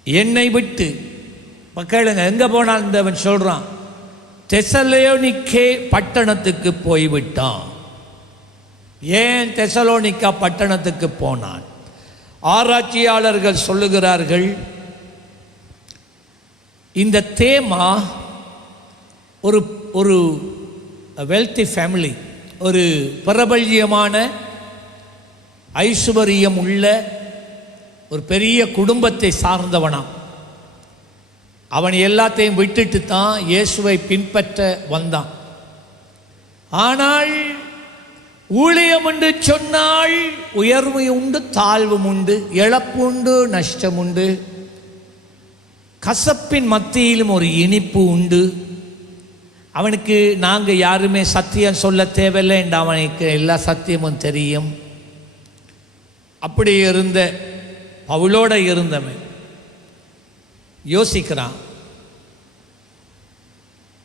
என்னை விட்டு கேளுங்க எங்க போனான். அவன் சொல்றான், தெசலோனிக்கே பட்டணத்துக்கு போய்விட்டான். ஏன் தெசலோனிக்கா பட்டணத்துக்கு போனான்? ஆராய்ச்சியாளர்கள் சொல்லுகிறார்கள், இந்த தேமா ஒரு ஒரு வெல்தி ஃபேமிலி, ஒரு பிரபல்யமான ஐஸ்வர்யம் உள்ள ஒரு பெரிய குடும்பத்தை சார்ந்தவனாம். அவன் எல்லாத்தையும் விட்டுட்டு தான் இயேசுவை பின்பற்ற வந்தான். ஆனால் ஊழியம் என்று சொன்னால் உயர்வு உண்டு, தாழ்வும் உண்டு, இழப்பு உண்டு, நஷ்டம் உண்டு, கசப்பின் மத்தியிலும் ஒரு இனிப்பு உண்டு. அவனுக்கு நாங்கள் யாருமே சத்தியம் சொல்ல தேவையில்லை என்று அவனுக்கு எல்லா சத்தியமும் தெரியும். அப்படி இருந்த பவுலோட இருந்தவன் யோசிக்கிறான்,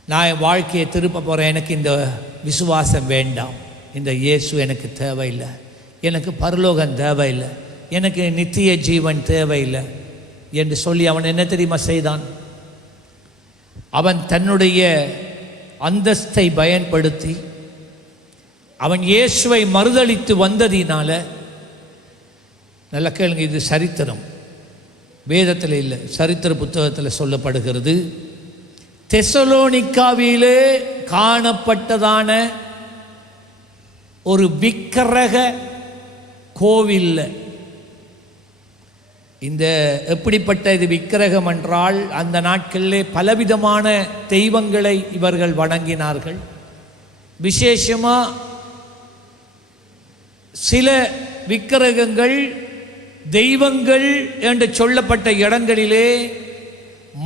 நான் என் வாழ்க்கையை திருப்ப போகிறேன், எனக்கு இந்த விசுவாசம் வேண்டாம், இந்த இயேசு எனக்கு தேவையில்லை, எனக்கு பரலோகம் தேவையில்லை, எனக்கு நித்திய ஜீவன் தேவையில்லை என்று சொல்லி அவன் என்ன தெரியுமா செய்தான்? அவன் தன்னுடைய அந்தஸ்தை பயன்படுத்தி அவன் இயேசுவை மறுதலித்து வந்ததினால, நல்லா கேளுங்க, இது சரித்திரம், வேதத்தில் இல்லை, சரித்திர புத்தகத்தில் சொல்லப்படுகிறது. தெசலோனிக்காவிலே காணப்பட்டதான ஒரு விக்கிரக கோவில், இந்த எப்படிப்பட்ட இது விக்கிரகம் என்றால், அந்த நாட்களிலே பலவிதமான தெய்வங்களை இவர்கள் வணங்கினார்கள். விசேஷமாக சில விக்கிரகங்கள் தெய்வங்கள் என்று சொல்லப்பட்ட இடங்களிலே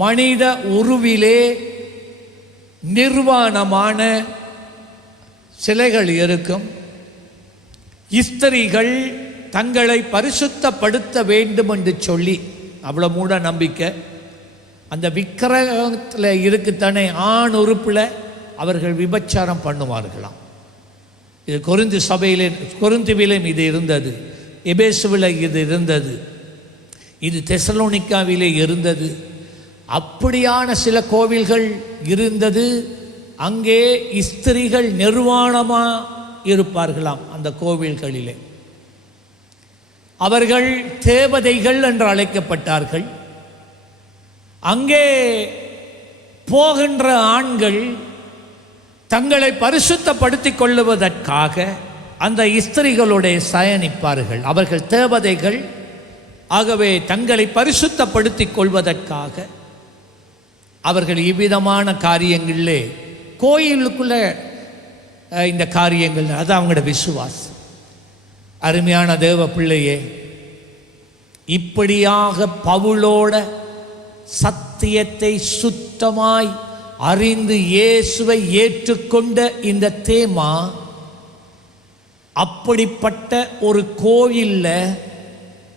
மனித உருவிலே நிர்வாணமான சிலைகள் இருக்கும். ஸ்திரீகள் தங்களை பரிசுத்தப்படுத்த வேண்டும் என்று சொல்லி, அவ்வளோ மூட நம்பிக்கை அந்த விக்கிரகத்தில் இருக்குத்தானே, ஆண் உறுப்பில் அவர்கள் விபச்சாரம் பண்ணுவார்களாம். இது கொரிந்து சபையிலே, கொரிந்துவிலும் இது இருந்தது, எபேசுவில் இது இருந்தது, இது தெசலோனிக்காவிலே இருந்தது. அப்படியான சில கோவில்கள் இருந்தது. அங்கே ஸ்திரீகள் நிர்வாணமாக இருப்பார்களாம் அந்த கோவில்களிலே. அவர்கள் தேவதைகள் என்று அழைக்கப்பட்டார்கள். அங்கே போகின்ற ஆண்கள் தங்களை பரிசுத்தப்படுத்திக் கொள்ளுவதற்காக அந்த ஸ்திரீகளுடைய சயனிப்பார்கள். அவர்கள் தேவதைகள். ஆகவே தங்களை பரிசுத்தப்படுத்திக் கொள்வதற்காக அவர்கள் இவ்விதமான காரியங்களிலே, கோயிலுக்குள்ள இந்த காரியங்கள், அது அவங்களோட விசுவாசம். அருமையான தேவ பிள்ளையே, இப்படியாக பவுலோட சத்தியத்தை சுத்தமாய் அறிந்து இயேசுவை ஏற்றுக்கொண்ட இந்த தேமா அப்படிப்பட்ட ஒரு கோயிலில்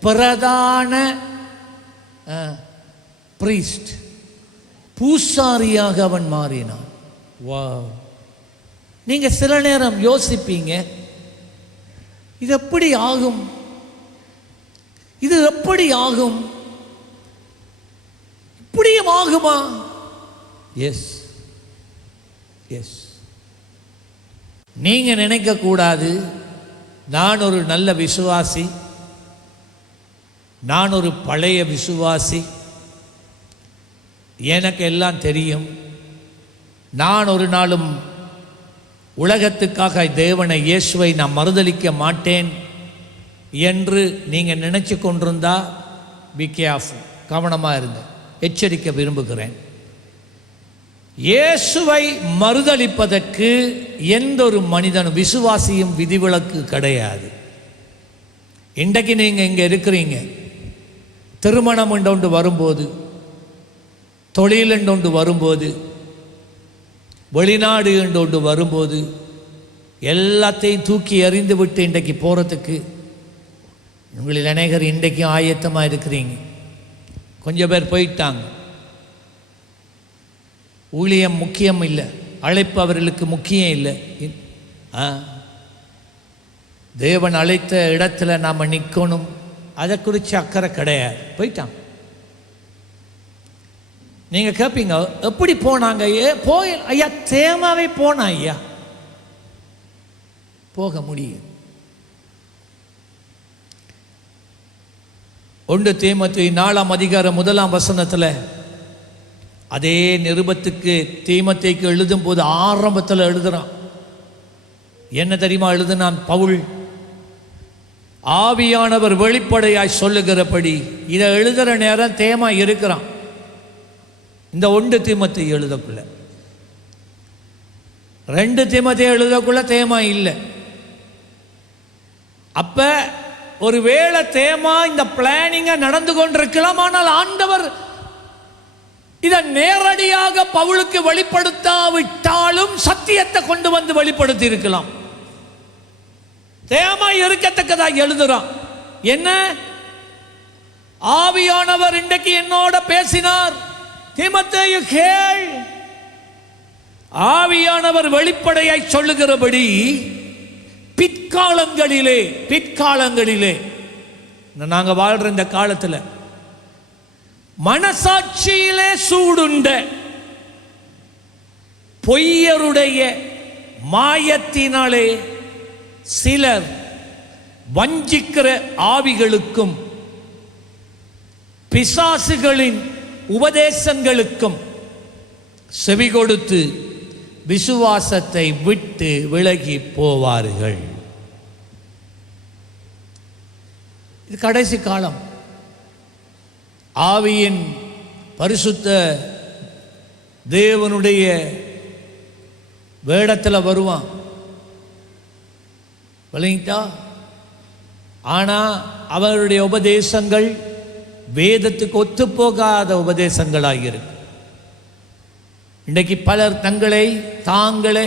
பிரதான பிரீஸ்ட், பூசாரியாக அவன் மாறினான். வா, நீங்க சில நேரம் யோசிப்பீங்க, இது எப்படி ஆகும், இது எப்படி ஆகும், இப்படியும் ஆகுமா? Yes yes. நீங்க நினைக்க கூடாது, நான் ஒரு நல்ல விசுவாசி, நான் ஒரு பழைய விசுவாசி, எனக்கு எல்லாம் தெரியும், நான் ஒரு நாளும் உலகத்துக்காக தேவனை இயேசுவை நான் மறுதலிக்க மாட்டேன் என்று நீங்கள் நினைச்சு கொண்டிருந்தா பி கேர்ஃபுல், கவனமாக இருங்க, எச்சரிக்க விரும்புகிறேன். இயேசுவை மறுதலிப்பதற்கு எந்த ஒரு மனிதனும் விசுவாசியும் விதிவிலக்கு கிடையாது. இன்றைக்கு நீங்கள் இங்கே இருக்கிறீங்க, திருமணம் ஒன்று வரும்போது, தொழில் ஒன்று வரும்போது, வெளிநாடு ஒன்று வரும்போது, எல்லாத்தையும் தூக்கி எறிந்து விட்டு இன்றைக்கு போகிறதுக்கு உங்களில் அநேகர் இன்றைக்கும் ஆயத்தமாக இருக்கிறீங்க. கொஞ்சம் பேர் போயிட்டாங்க. ஊழியம் முக்கியம் இல்லை, அழைப்பு அவர்களுக்கு முக்கியம் இல்லை. தேவன் அழைத்த இடத்துல நாம் நிற்கணும், அதை குறித்து அக்கறை கிடையாது. போயிட்டான். நீங்கள் கேட்பீங்க, எப்படி போனாங்க? போய் ஐயா தேமாவே போனா ஐயா, போக முடியும். 1 தீமோத்தேயு 4:1 அதே நிருபத்துக்கு தீமோத்தேயுக்கு எழுதும் போது ஆரம்பத்தில் எழுதுறான். என்ன தெரியுமா எழுதுனான் பவுல்? ஆவியானவர் வெளிப்படையாய் சொல்லுகிறபடி. இதை எழுதுகிற நேரம் தேமா இருக்கிறான். இந்த 1 தீமோத்தேயு எழுதக்குள்ள, 2 தீமோத்தேயு எழுதக்குள்ள தேமா இல்லை. அப்ப ஒருவேளை தேமா இந்த பிளானிங்க நடந்து கொண்டிருக்கலாம். ஆனால் ஆண்டவர் இதை நேரடியாக பவுலுக்கு வெளிப்படுத்தாவிட்டாலும் சத்தியத்தை கொண்டு வந்து வெளிப்படுத்தி இருக்கலாம். தேமா இருக்கத்தக்கதா எழுதுறான். என்ன? ஆவியானவர் இன்றைக்கு என்னோட பேசினார். தீமோத்தேயு கேள், ஆவியானவர் வெளிப்படையாய் சொல்லுகிறபடி பிற்காலங்களிலே நாங்க வாழ்ற இந்த காலத்தில் மனசாட்சியிலே சூடுண்ட பொய்யருடைய மாயத்தினாலே சிலர் வஞ்சிக்கிற ஆவிகளுக்கும் பிசாசுகளின் உபதேசங்களுக்கும் செவி கொடுத்து விசுவாசத்தை விட்டு விலகி போவார்கள். இது கடைசி காலம். ஆவியின் பரிசுத்த தேவனுடைய வேடத்தில் வருவான், விளங்கிட்டா? ஆனா அவருடைய உபதேசங்கள் வேதத்துக்கு ஒத்துப்போகாத உபதேசங்களாகிருக்கு. இன்றைக்கு பலர் தாங்களே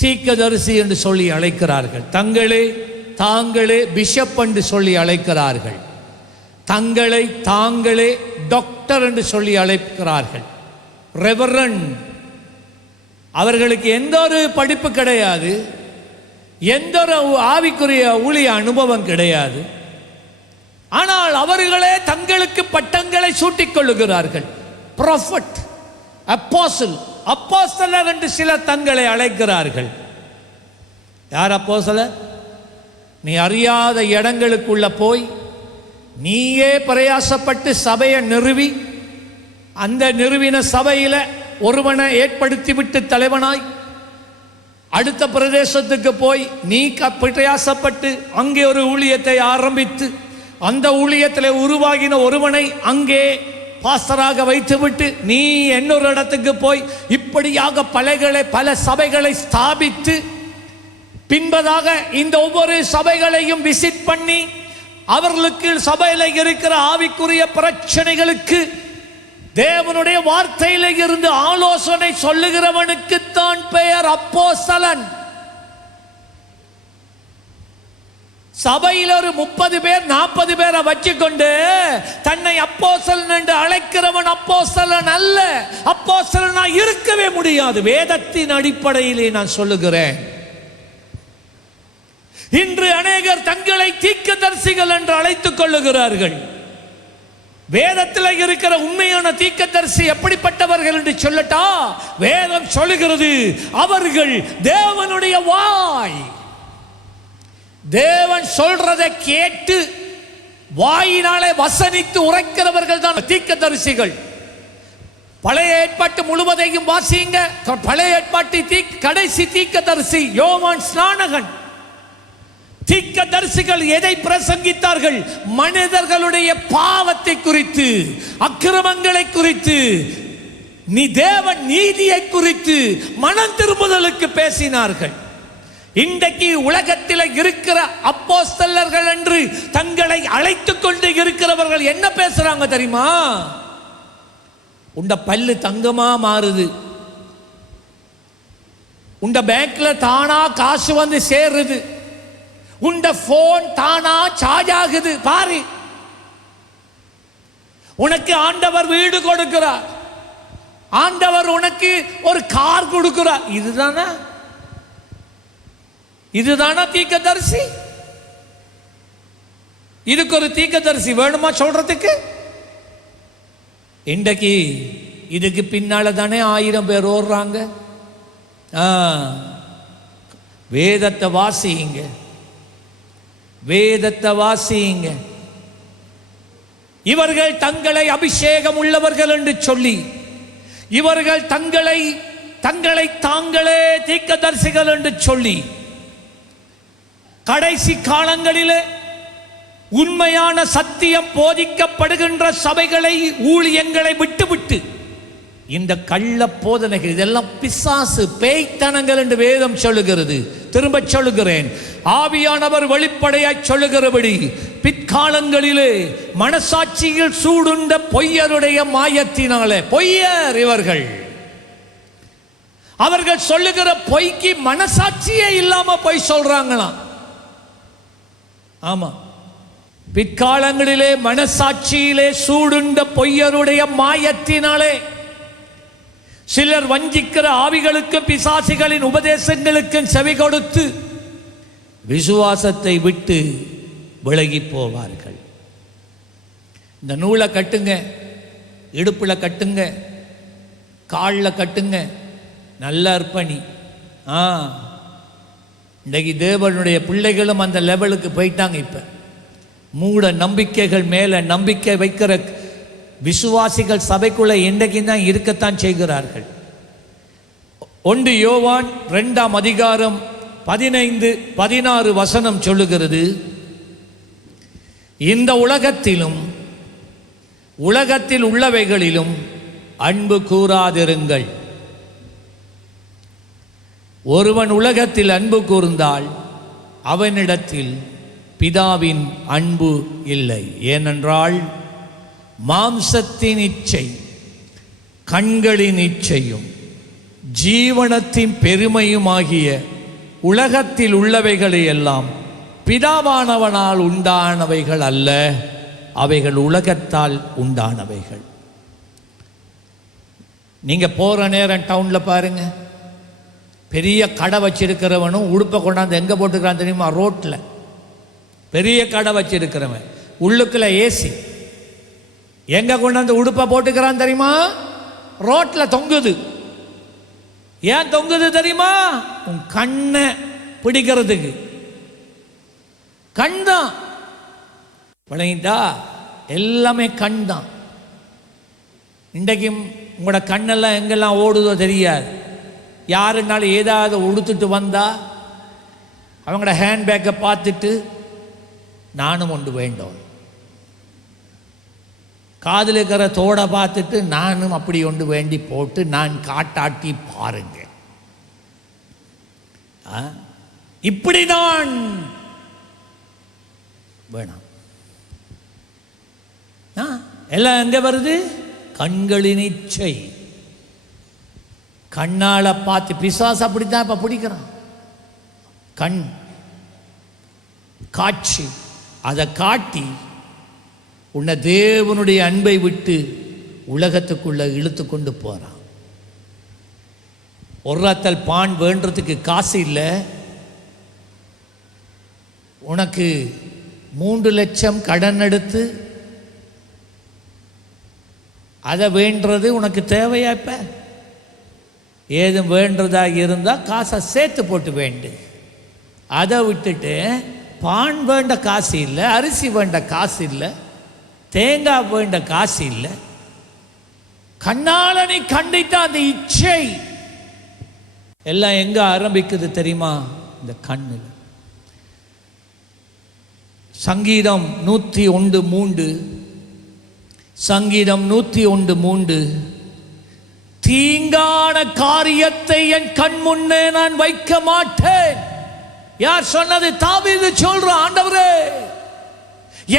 தீர்க்கதரிசி என்று சொல்லி அழைக்கிறார்கள், தாங்களே பிஷப் என்று சொல்லி அழைக்கிறார்கள், தாங்களே டாக்டர் என்று சொல்லி அழைக்கிறார்கள், ரெவரண்ட். அவர்களுக்கு எந்த ஒரு படிப்பு கிடையாது, எந்த ஒரு ஆவிக்குரிய ஊழிய அனுபவம் கிடையாது. ஆனால் அவர்களே தங்களுக்கு பட்டங்களை சூட்டிக் கொள்ளுகிறார்கள். ப்ராஃபட், அப்போஸ்தலர் என்று சிலர் தங்களை அழைக்கிறார்கள். யார் அப்போஸ்தலர்? நீ அறியாத இடங்களுக்குள்ள போய் நீயே பிரயாசப்பட்டு சபையை நிறுவி, அந்த நிறுவின சபையில ஒருவனை ஏற்படுத்தி விட்டு தலைவனாய் அடுத்த பிரதேசத்துக்கு போய் நீ பிரயாசப்பட்டு அங்கே ஒரு ஊழியத்தை ஆரம்பித்து அந்த ஊழியத்தில் உருவாகின ஒருவனை அங்கே பாஸ்டராக வைத்துவிட்டு நீ இன்னொரு இடத்துக்கு போய் இப்படியாக பல சபைகளை ஸ்தாபித்து பின்பதாக இந்த ஒவ்வொரு சபைகளையும் விசிட் பண்ணி அவர்களுக்கு சபையில் இருக்கிற ஆவிக்குரிய பிரச்சனைகளுக்கு தேவனுடைய வார்த்தையில இருந்து ஆலோசனை சொல்லுகிறவனுக்கு தான் பெயர் அப்போஸ்தலன். சபையில் ஒரு 30 பேர் 40 பேரை வச்சுக்கொண்டு தன்னை அப்போஸ்தலன் என்று அழைக்கிறவன் அப்போஸ்தலன் அல்ல. அப்போஸ்தலனா இருக்கவே முடியாது. வேதத்தின் அடிப்படையிலே நான் சொல்லுகிறேன். இன்று அநேகர் தங்களை தீர்க்கதரிசிகள் என்று அழைத்துக் கொள்ளுகிறார்கள். வேதத்தில் இருக்கிற உண்மையான தீர்க்கதரிசி எப்படிப்பட்டவர்கள் என்று சொல்லட்டா, வேதம் சொல்லுகிறது அவர்கள் தேவனுடைய வாய். தேவன் சொல்றதை கேட்டு வாயினாலே வசனித்து உரைக்கிறவர்கள் தான் தீர்க்கதரிசிகள். பழைய ஏற்பாட்டு முழுவதையும் வாசிங்க. பழைய ஏற்பாட்டு கடைசி தீர்க்கதரிசி யோவான் ஸ்நானகன். தீர்க்கதரிசிகள் எதை பிரசங்கித்தார்கள்? மனிதர்களுடைய பாவத்தை குறித்து, அக்கிரமங்களை குறித்து, நீ தேவன் நீதியை குறித்து, மனம் திரும்புதலுக்கு பேசினார்கள். இன்றைக்கு உலகத்தில் இருக்கிற அப்போஸ்தலர்கள் என்று தங்களை அழைத்துக் கொண்டு இருக்கிறவர்கள் என்ன பேசுறாங்க தெரியுமா? உண்ட பல்லு தங்கமா மாறுது, உண்ட பேங்க்ல தானா காசு வந்து சேருது, உண்ட போன் தானா சார்ஜ் ஆகுது பாரு. உனக்கு ஆண்டவர் வீடு கொடுக்கிறார், ஆண்டவர் உனக்கு ஒரு கார் கொடுக்கிறார். இதுதானா தீர்க்கதரிசி? இதுக்கு ஒரு தீர்க்கதரிசி வேணுமா சொல்றதுக்கு? இன்றைக்கு இதுக்கு பின்னால தானே 1000 பேர் ஓடுறாங்க. வேதத்தை வாசியுங்க, வேதத்தை வாசியுங்க. இவர்கள் தங்களை அபிஷேகம் உள்ளவர்கள் என்று சொல்லி, இவர்கள் தங்களை தாங்களே தீர்க்கதரிசிகள் என்று சொல்லி, கடைசி காலங்களிலே உண்மையான சத்தியம் போதிக்கப்படுகின்ற சபைகளை, ஊழியங்களை விட்டுவிட்டு இந்த கள்ள போதனைகள், இதெல்லாம் பிசாசு பேய்த்தனங்கள் என்று வேதம் சொல்லுகிறது. திரும்ப சொல்லுகிறேன், ஆவியானவர் வெளிப்படையாய் சொல்லுகிறபடி பிற்காலங்களிலே மனசாட்சியில் சூடுண்ட பொய்யருடைய மாயத்தினாலே, பொய்யர் இவர்கள், அவர்கள் சொல்லுகிற பொய்க்கு மனசாட்சியே இல்லாம பொய் சொல்றாங்களாம். ஆமா, பிற்காலங்களிலே மனசாட்சியிலே சூடுண்ட பொய்யருடைய மாயத்தினாலே சிலர் வஞ்சிக்கிற ஆவிகளுக்கும் பிசாசிகளின் உபதேசங்களுக்கும் செவி கொடுத்து விசுவாசத்தை விட்டு விலகி போவார்கள். இந்த நூலை கட்டுங்க, இடுப்புல கட்டுங்க, காலில் கட்டுங்க, நல்ல அர்ப்பணி. இன்றைக்கு தேவனுடைய பிள்ளைகளும் அந்த லெவலுக்கு போயிட்டாங்க. இப்ப மூட நம்பிக்கைகள் மேல நம்பிக்கை வைக்கிற விசுவாசிகள் சபைக்குள்ள இன்றைக்கு தான் இருக்கத்தான் செய்கிறார்கள். 1 யோவான் 2ஆம் அதிகாரம் 15-16 வசனம் சொல்லுகிறது, இந்த உலகத்திலும் உலகத்தில் உள்ளவைகளிலும் அன்பு கூறாதிருங்கள். ஒருவன் உலகத்தில் அன்பு கூர்ந்தால் அவனிடத்தில் பிதாவின் அன்பு இல்லை. ஏனென்றால் மாம்சத்தின் இச்சை, கண்களின் இச்சையும், ஜீவனத்தின் பெருமையுமாகிய உலகத்தில் உள்ளவைகளை எல்லாம் பிதாவானவனால் உண்டானவைகள் அல்ல, அவைகள் உலகத்தால் உண்டானவைகள். நீங்க போற நேரம் டவுன்ல பாருங்க, பெரிய கடை வச்சிருக்கிறவனும் உடுப்பை கொண்டாந்து எங்க போட்டுக்கிறான் தெரியுமா? ரோட்ல பெரிய கடை வச்சிருக்கிறவன் உள்ளுக்குள்ள ஏசி, எங்க கொண்டாந்து உடுப்பை போட்டுக்கிறான் தெரியுமா? ரோட்ல தொங்குது. ஏன் தொங்குது தெரியுமா? உன் கண்ணை பிடிக்கிறதுக்கு. கண் தான் விளங்கிட்டா, எல்லாமே கண் தான். இன்றைக்கும் உங்களோட கண்ணெல்லாம் எங்கெல்லாம் ஓடுதோ தெரியாது. யாருனாலும் ஏதாவது உடுத்துட்டு வந்தா அவங்களோட ஹேண்ட்பேக்கை பார்த்துட்டு நானும் ஒன்று வேண்டும், காதில் இருக்கிற தோடை பார்த்துட்டு நானும் அப்படி ஒன்று வேண்டி போட்டு நான் காட்டாட்டி பாருங்க. இப்படி நான் வேணாம். எல்லாம் எங்க வருது? கண்களின் இச்சை. கண்ணால பார்த்து பிசாசு அப்படித்தான் இப்ப பிடிக்கிறான். கண் காட்சி, அதை காட்டி உன்னை தேவனுடைய அன்பை விட்டு உலகத்துக்குள்ள இழுத்து கொண்டு போறான். ஒரு ரத்தல் பான் வேண்டதுக்கு காசு இல்லை, உனக்கு 3 லட்சம் கடன் எடுத்து அதை வேண்டது உனக்கு தேவையா? இப்ப ஏதும் வேண்டதா இருந்தா காசை சேர்த்து போட்டு வேண்டு. அதை விட்டுட்டு பான் வேண்ட காசு இல்லை, அரிசி வேண்ட காசு இல்லை, தேங்காய் வேண்ட காசு இல்லை. கண்ணால நீ கண்டித்த அந்த இச்சை எல்லாம் எங்க ஆரம்பிக்குது தெரியுமா? இந்த கண்ணில். சங்கீதம் 101:3, சங்கீதம் 101:3, தீங்கான காரியத்தை என் கண் முன்னே நான் வைக்க மாட்டேன். யார் சொன்னது? தாவீது சொல்றான், ஆண்டவரே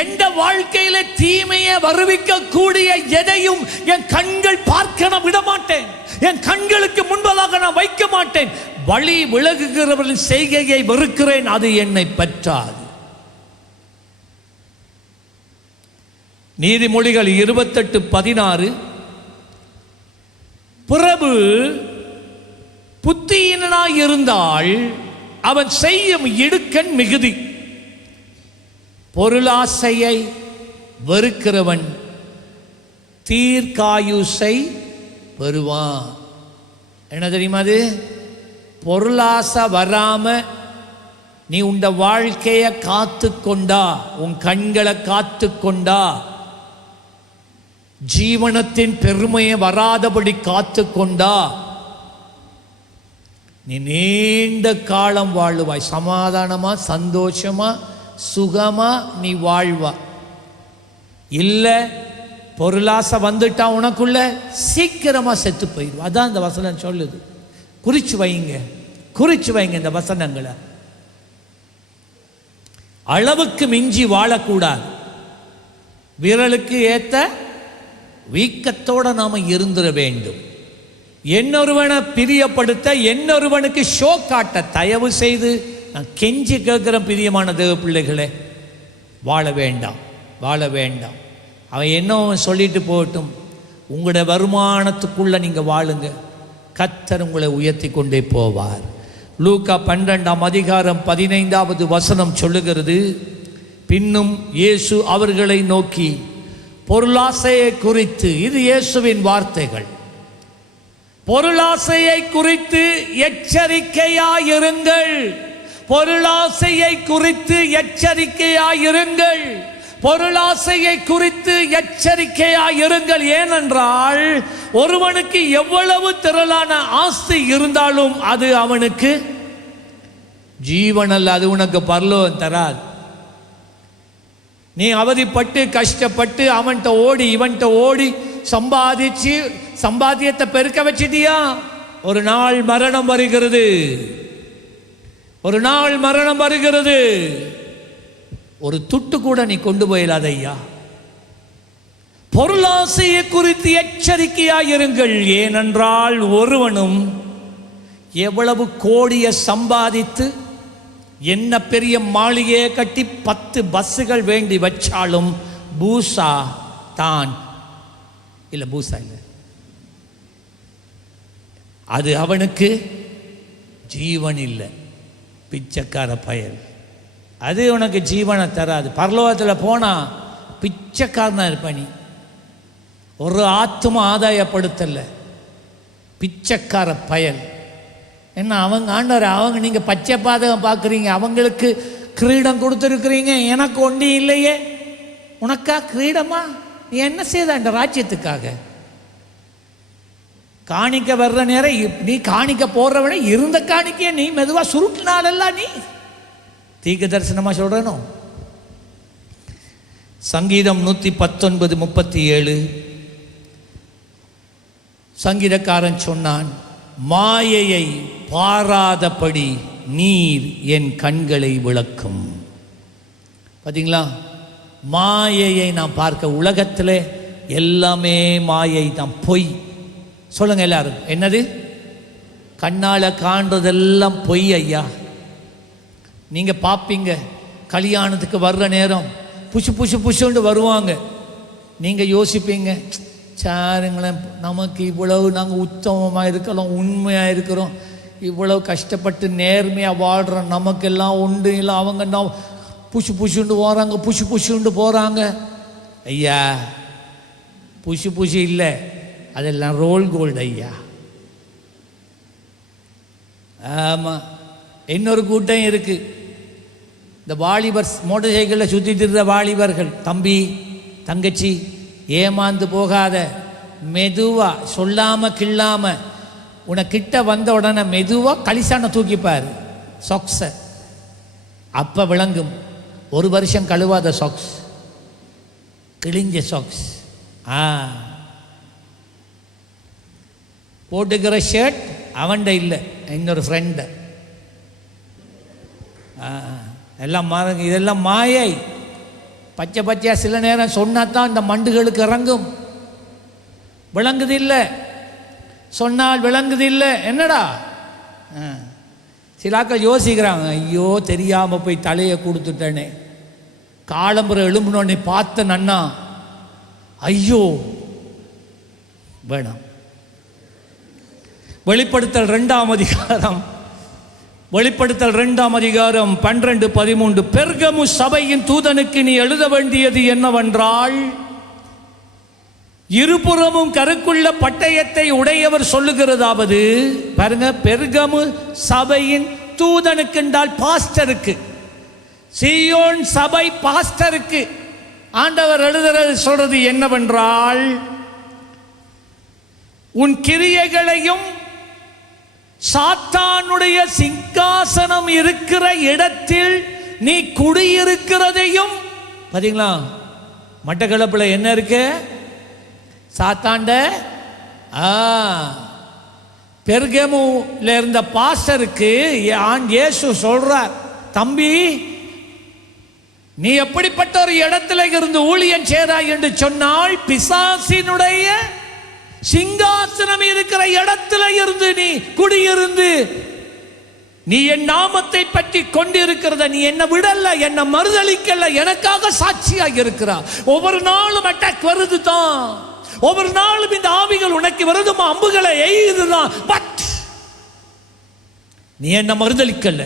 எந்த வாழ்க்கையில தீமையை வருவிக்க கூடிய எதையும் என் கண்கள் பார்க்க நான் விட மாட்டேன், என் கண்களுக்கு முன்பதாக நான் வைக்க மாட்டேன். வழி விலகுகிறவர்களின் செய்கையை வெறுக்கிறேன், அது என்னை பற்றாது. நீதிமொழிகள் 28:16, என்றால் அவன் செய்யும் இடுக்கண் மிகுதி. பொருளாசையை வெறுக்கிறவன் தீர்க்காயுசை பெறுவான். என்ன தெரியுமா? அது பொருளாசை வராம நீ உண்ட வாழ்க்கையை காத்து கொண்டா, உன் கண்களை காத்து கொண்டா, ஜீவனத்தின் பெருமையை வராதபடி காத்து கொண்டா, நீ நீண்ட காலம் வாழுவாய். சமாதானமா, சந்தோஷமா, சுகமா நீ வாழ்வா. இல்லை பொருளாசை வந்துட்டா உனக்குள்ள சீக்கிரமா செத்து போயிடும். அதான் இந்த வசனம் சொல்லுது. குறிச்சு வைங்க, குறிச்சு வைங்க இந்த வசனங்களை. அளவுக்கு மிஞ்சி வாழக்கூடாது. விரலுக்கு ஏத்த வீக்கத்தோட நாம இருந்துட வேண்டும். என்னொருவனை பிரியப்படுத்த, என்னொருவனுக்கு ஷோ காட்ட தயவு செய்து நான் கெஞ்சி கேட்கிற பிரியமான தேவ பிள்ளைகளே, வாழ வேண்டாம், வாழ வேண்டாம். அவன் என்ன சொல்லிட்டு போகட்டும், உங்களுடைய வருமானத்துக்குள்ள நீங்க வாழுங்க. கர்த்தர் உங்களை உயர்த்தி கொண்டே போவார். லூக்கா 12ஆம் அதிகாரம் 15வது வசனம் சொல்லுகிறது, பின்னும் இயேசு அவர்களை நோக்கி பொருளாசையை குறித்து, இது இயேசுவின் வார்த்தைகள், பொருளாசையை குறித்து எச்சரிக்கையாயிருங்கள், பொருளாசையை குறித்து எச்சரிக்கையாயிருங்கள், பொருளாசையை குறித்து எச்சரிக்கையாயிருங்கள். ஏனென்றால் ஒருவனுக்கு எவ்வளவு திரளான ஆஸ்தி இருந்தாலும் அது அவனுக்கு ஜீவன் அல்ல, அது உனக்கு பரலோகம் தராது. நீ அவதிப்பட்டு கஷ்டப்பட்டு அவன்கிட்ட ஓடி இவன்கிட்ட ஓடி சம்பாதிச்சு சம்பாத்தியத்தை பெருக்க வச்சிட்டியா, ஒரு நாள் மரணம் வருகிறது, ஒரு நாள் மரணம் வருகிறது. ஒரு துட்டு கூட நீ கொண்டு போயிடாத ஐயா. பொருளாசையை குறித்து எச்சரிக்கையாயிருங்கள். ஏனென்றால் ஒருவனும் எவ்வளவு கோடியை சம்பாதித்து என்ன பெரிய மாளிகையை கட்டி 10 பஸ்ஸுகள் வேண்டி வச்சாலும் பூசா தான் இல்லை, பூசா இல்லை, அது அவனுக்கு ஜீவன் இல்லை. பிச்சைக்கார பயல், அது உனக்கு ஜீவனை தராது. பரலோகத்தில் போனால் பிச்சைக்காரனா இருப்ப. நீ ஒரு ஆத்தும ஆதாயப்படுத்தல, பிச்சைக்கார பயல். என்ன அவங்க ஆண்டவர், அவங்க நீங்கள் பச்சை பாதகம் பார்க்குறீங்க, அவங்களுக்கு கிரீடம் கொடுத்துருக்குறீங்க, எனக்கு ஒண்டி இல்லையே. உனக்கா கிரீடமா? நீ என்ன செய்த அந்த ராஜ்யத்துக்காக? காணிக்க வர்ற நேரம் நீ காணிக்க போடுறவன இருந்த காணிக்கைய நீ மெதுவாக சுருட்டினாலெல்லாம் நீ தீர்க்க தரிசனமாக சொல்கிறனோ. சங்கீதம் 119:37 சங்கீதக்காரன் சொன்னான், மாயையை பாராதபடி நீர் என் கண்களை விளக்கும். பார்த்தீங்களா? மாயையை நான் பார்க்க, உலகத்தில் எல்லாமே மாயை தான், பொய். சொல்லுங்க எல்லாரும், என்னது? கண்ணால் காண்றதெல்லாம் பொய் ஐயா. நீங்கள் பார்ப்பீங்க, கல்யாணத்துக்கு வர்ற நேரம் புஷு புஷு புஷுன்னு வருவாங்க. நீங்கள் யோசிப்பீங்க, சாருங்களேன், நமக்கு இவ்வளவு நாங்கள் உத்தமமாக இருக்கிறோம், உண்மையாக இருக்கிறோம், இவ்வளவு கஷ்டப்பட்டு நேர்மையாக வாழ்கிறோம், நமக்கெல்லாம் உண்டு இல்லை. அவங்க நான் புஷு புஷுண்டு போகிறாங்க, புஷு புஷுண்டு போகிறாங்க. ஐயா, புஷு புஷு இல்லை, அதெல்லாம் ரோல் கோல்டு ஐயா. ஆமாம். இன்னொரு கூட்டம் இருக்குது, இந்த வாலிபர் மோட்டர் சைக்கிளில் சுற்றிட்டு இருக்கிற வாலிபர்கள். தம்பி தங்கச்சி, ஏமாந்து போகாத, மெதுவாக சொல்லாமல் கிள்ளாமல் உனக்கிட்ட வந்த உடனே மெதுவாக கலிசான தூக்கிப்பார் சாக்ஸை, அப்போ விளங்கும். 1 வருஷம் கழுவாத சாக்ஸ், கிழிஞ்ச சாக்ஸ். போட்டுக்கிற ஷர்ட் அவன்ட இல்லை, இன்னொரு ஃப்ரெண்டு. எல்லாம் இதெல்லாம் மாயை. பச்சை பச்சையாக சில நேரம் சொன்னாதான் இந்த மண்டுகளுக்கு இறங்கும். விளங்குது இல்லை, சொன்னால் விளங்குது இல்லை. என்னடா சிலாக்கள் யோசிக்கிறாங்க, ஐயோ தெரியாமல் போய் தலையை கொடுத்துட்டேனே, காலம்புரை எழும்புனோடனே பார்த்த நன்னா, ஐயோ வேணாம். வெளிப்படுத்தல் 2ஆம் அதிகாரம் வெளிப்படுத்தல் 2ஆம் அதிகாரம் 12-13. பெர்கமு சபையின் தூதனுக்கு நீ எழுத வேண்டியது என்னவென்றால், இருபுறமும் கருக்குள்ள பட்டயத்தை உடையவர் சொல்லுகிறதாவது, பாருங்க, பெர்கமு சபையின் தூதனுக்கு என்றால் பாஸ்டருக்கு, சீயோன் சபை பாஸ்டருக்கு ஆண்டவர் எழுதுறது சொல்றது என்னவென்றால், உன் கிரியைகளையும் சாத்தானுடைய சிங்காசனம் இருக்கிற இடத்தில் நீ குடியிருக்கிறதையும். பாத்தீங்களா, மட்டக்களப்புல என்ன இருக்கு? சாத்தாண்ட பெர்கமுல இருந்த பாஸ்டருக்கு இயேசு சொல்றார், தம்பி நீ எப்படிப்பட்ட ஒரு இடத்துல இருந்து ஊழியம் செய்றாய் என்று சொன்னால், பிசாசினுடைய சிங்காசனம் இருக்கிற இடத்துல இருந்து நீ குடியிருந்து நீ என் நாமத்தை பற்றி கொண்டிருக்கிறத நீ என்ன விடல, என்ன மறுதளிக்கல, எனக்காக சாட்சியாக இருக்கிறா. ஒவ்வொரு நாளும் அட்டாக் வருது தான், ஒவ்வொரு நாளும் இந்த ஆவிகள் உனக்கு வருதுமா, அம்புகளை எய்துதான், பட் நீ என்ன மறுதளிக்கல.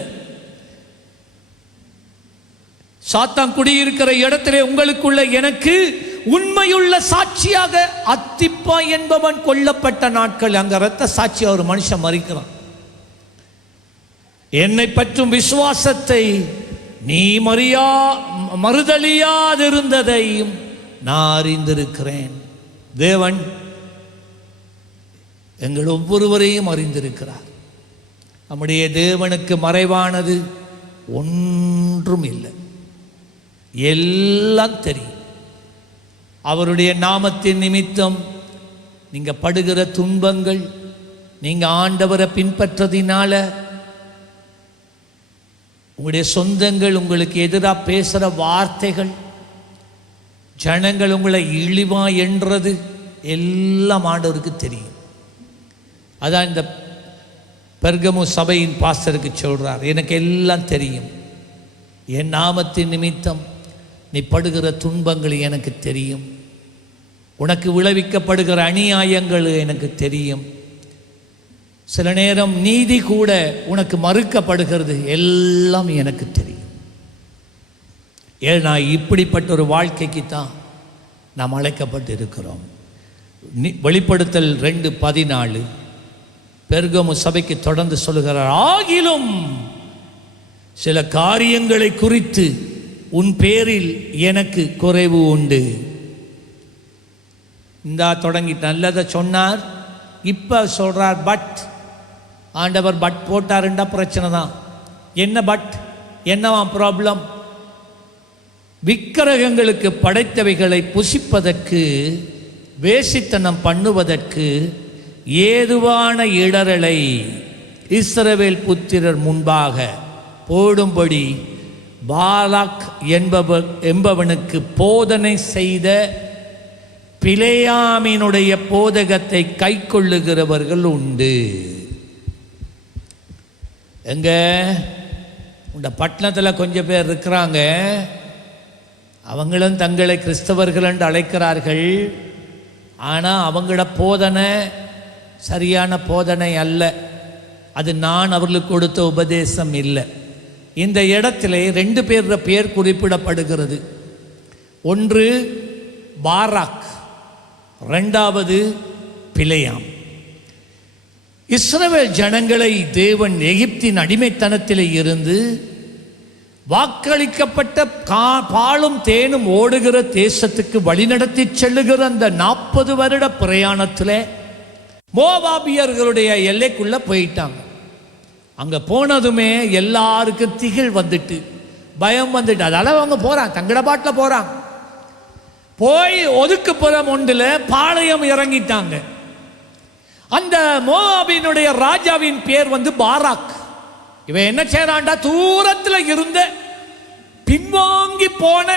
சாத்தான் குடியிருக்கிற இடத்திலே உங்களுக்குள்ள எனக்கு உண்மையுள்ள சாட்சியாக அத்திப்பா என்பவன் கொல்லப்பட்ட நாட்கள். அங்க ரத்த சாட்சியா ஒரு மனுஷன் மறிக்கிறான். என்னை பற்றும் விசுவாசத்தை நீ மறுதலியாதிருந்ததையும் நான் அறிந்திருக்கிறேன். தேவன் எங்கள் ஒவ்வொருவரையும் அறிந்திருக்கிறார். நம்முடைய தேவனுக்கு மறைவானது ஒன்றும் இல்லை, எல்லாம் தெரியும். அவருடைய நாமத்தின் நிமித்தம் நீங்க படுகிற துன்பங்கள், நீங்க ஆண்டவரை பின்பற்றதினால உங்களுடைய சொந்தங்கள் உங்களுக்கு எதிராக பேசுகிற வார்த்தைகள், ஜனங்கள் உங்களை இழிவா என்றது எல்லாம் ஆண்டவருக்கு தெரியும். அதான் இந்த பெர்கமு சபையின் பாஸ்டருக்கு சொல்றார், எனக்கு எல்லாம் தெரியும், என் நாமத்தின் நிமித்தம் நீ படுகிற துன்பங்கள் எனக்கு தெரியும், உனக்கு விளைவிக்கப்படுகிற அநியாயங்கள் எனக்கு தெரியும், சில நேரம் நீதி கூட உனக்கு மறுக்கப்படுகிறது, எல்லாம் எனக்கு தெரியும். ஏன்னா இப்படிப்பட்ட ஒரு வாழ்க்கைக்கு தான் நாம் அழைக்கப்பட்டு இருக்கிறோம். வெளிப்படுத்தல் 2:14 பெர்கமு சபைக்கு தொடர்ந்து சொல்லுகிறார், ஆகிலும் சில காரியங்களை குறித்து உன் பேரில் எனக்கு குறைவு உண்டு. இந்தா தொடங்கி நல்லதை சொன்னார், இப்ப சொல்றார் பட். ஆண்டவர் பட் போட்டாருண்டா பிரச்சனை தான். என்ன பட், என்னவா ப்ராப்ளம்? விக்கிரகங்களுக்கு படைத்தவைகளை புசிப்பதற்கு, வேசித்தனம் பண்ணுவதற்கு ஏதுவான இடரலை இஸ்ரவேல் புத்திரர் முன்பாக போடும்படி பாலாக் என்பவனுக்கு போதனை செய்த பிலேயாமினுடைய போதகத்தை கை கொள்ளுகிறவர்கள் உண்டு. எங்க இந்த பட்டணத்தில் கொஞ்சம் பேர் இருக்கிறாங்க, அவங்களும் தங்களை கிறிஸ்தவர்கள் என்று அழைக்கிறார்கள். ஆனால் அவங்களோட போதனை சரியான போதனை அல்ல, அது நான் அவர்களுக்கு கொடுத்த உபதேசம் இல்லை. இந்த இடத்திலே 2 பேர் பெயர் குறிப்பிடப்படுகிறது. ஒன்று பாராக், 2வது பிலேயாம். இஸ்ரவேல் ஜனங்களை தேவன் எகிப்தின் அடிமைத்தனத்திலே இருந்து வாக்களிக்கப்பட்ட பாலும் தேனும் ஓடுகிற தேசத்துக்கு வழிநடத்தி செல்லுகிற அந்த 40 வருட பிரயாணத்தில் மோவாபியர்களுடைய எல்லைக்குள்ள போயிட்டாங்க. அங்க போனதுமே எல்லாருக்கும் திகில் வந்துட்டு, பயம் வந்துட்டு, அதால அவங்க போறாங்க, தங்கட பாட்டில் போறாங்க. போய் ஒதுக்குப்புறம் ஒன்றில் பாளையம் இறங்கிட்டாங்க. அந்த மோவாபினுடைய ராஜாவின் பேர் பாராக். இவன் என்ன செய்யறான்டா, தூரத்தில் இருந்த பின்வாங்கி போன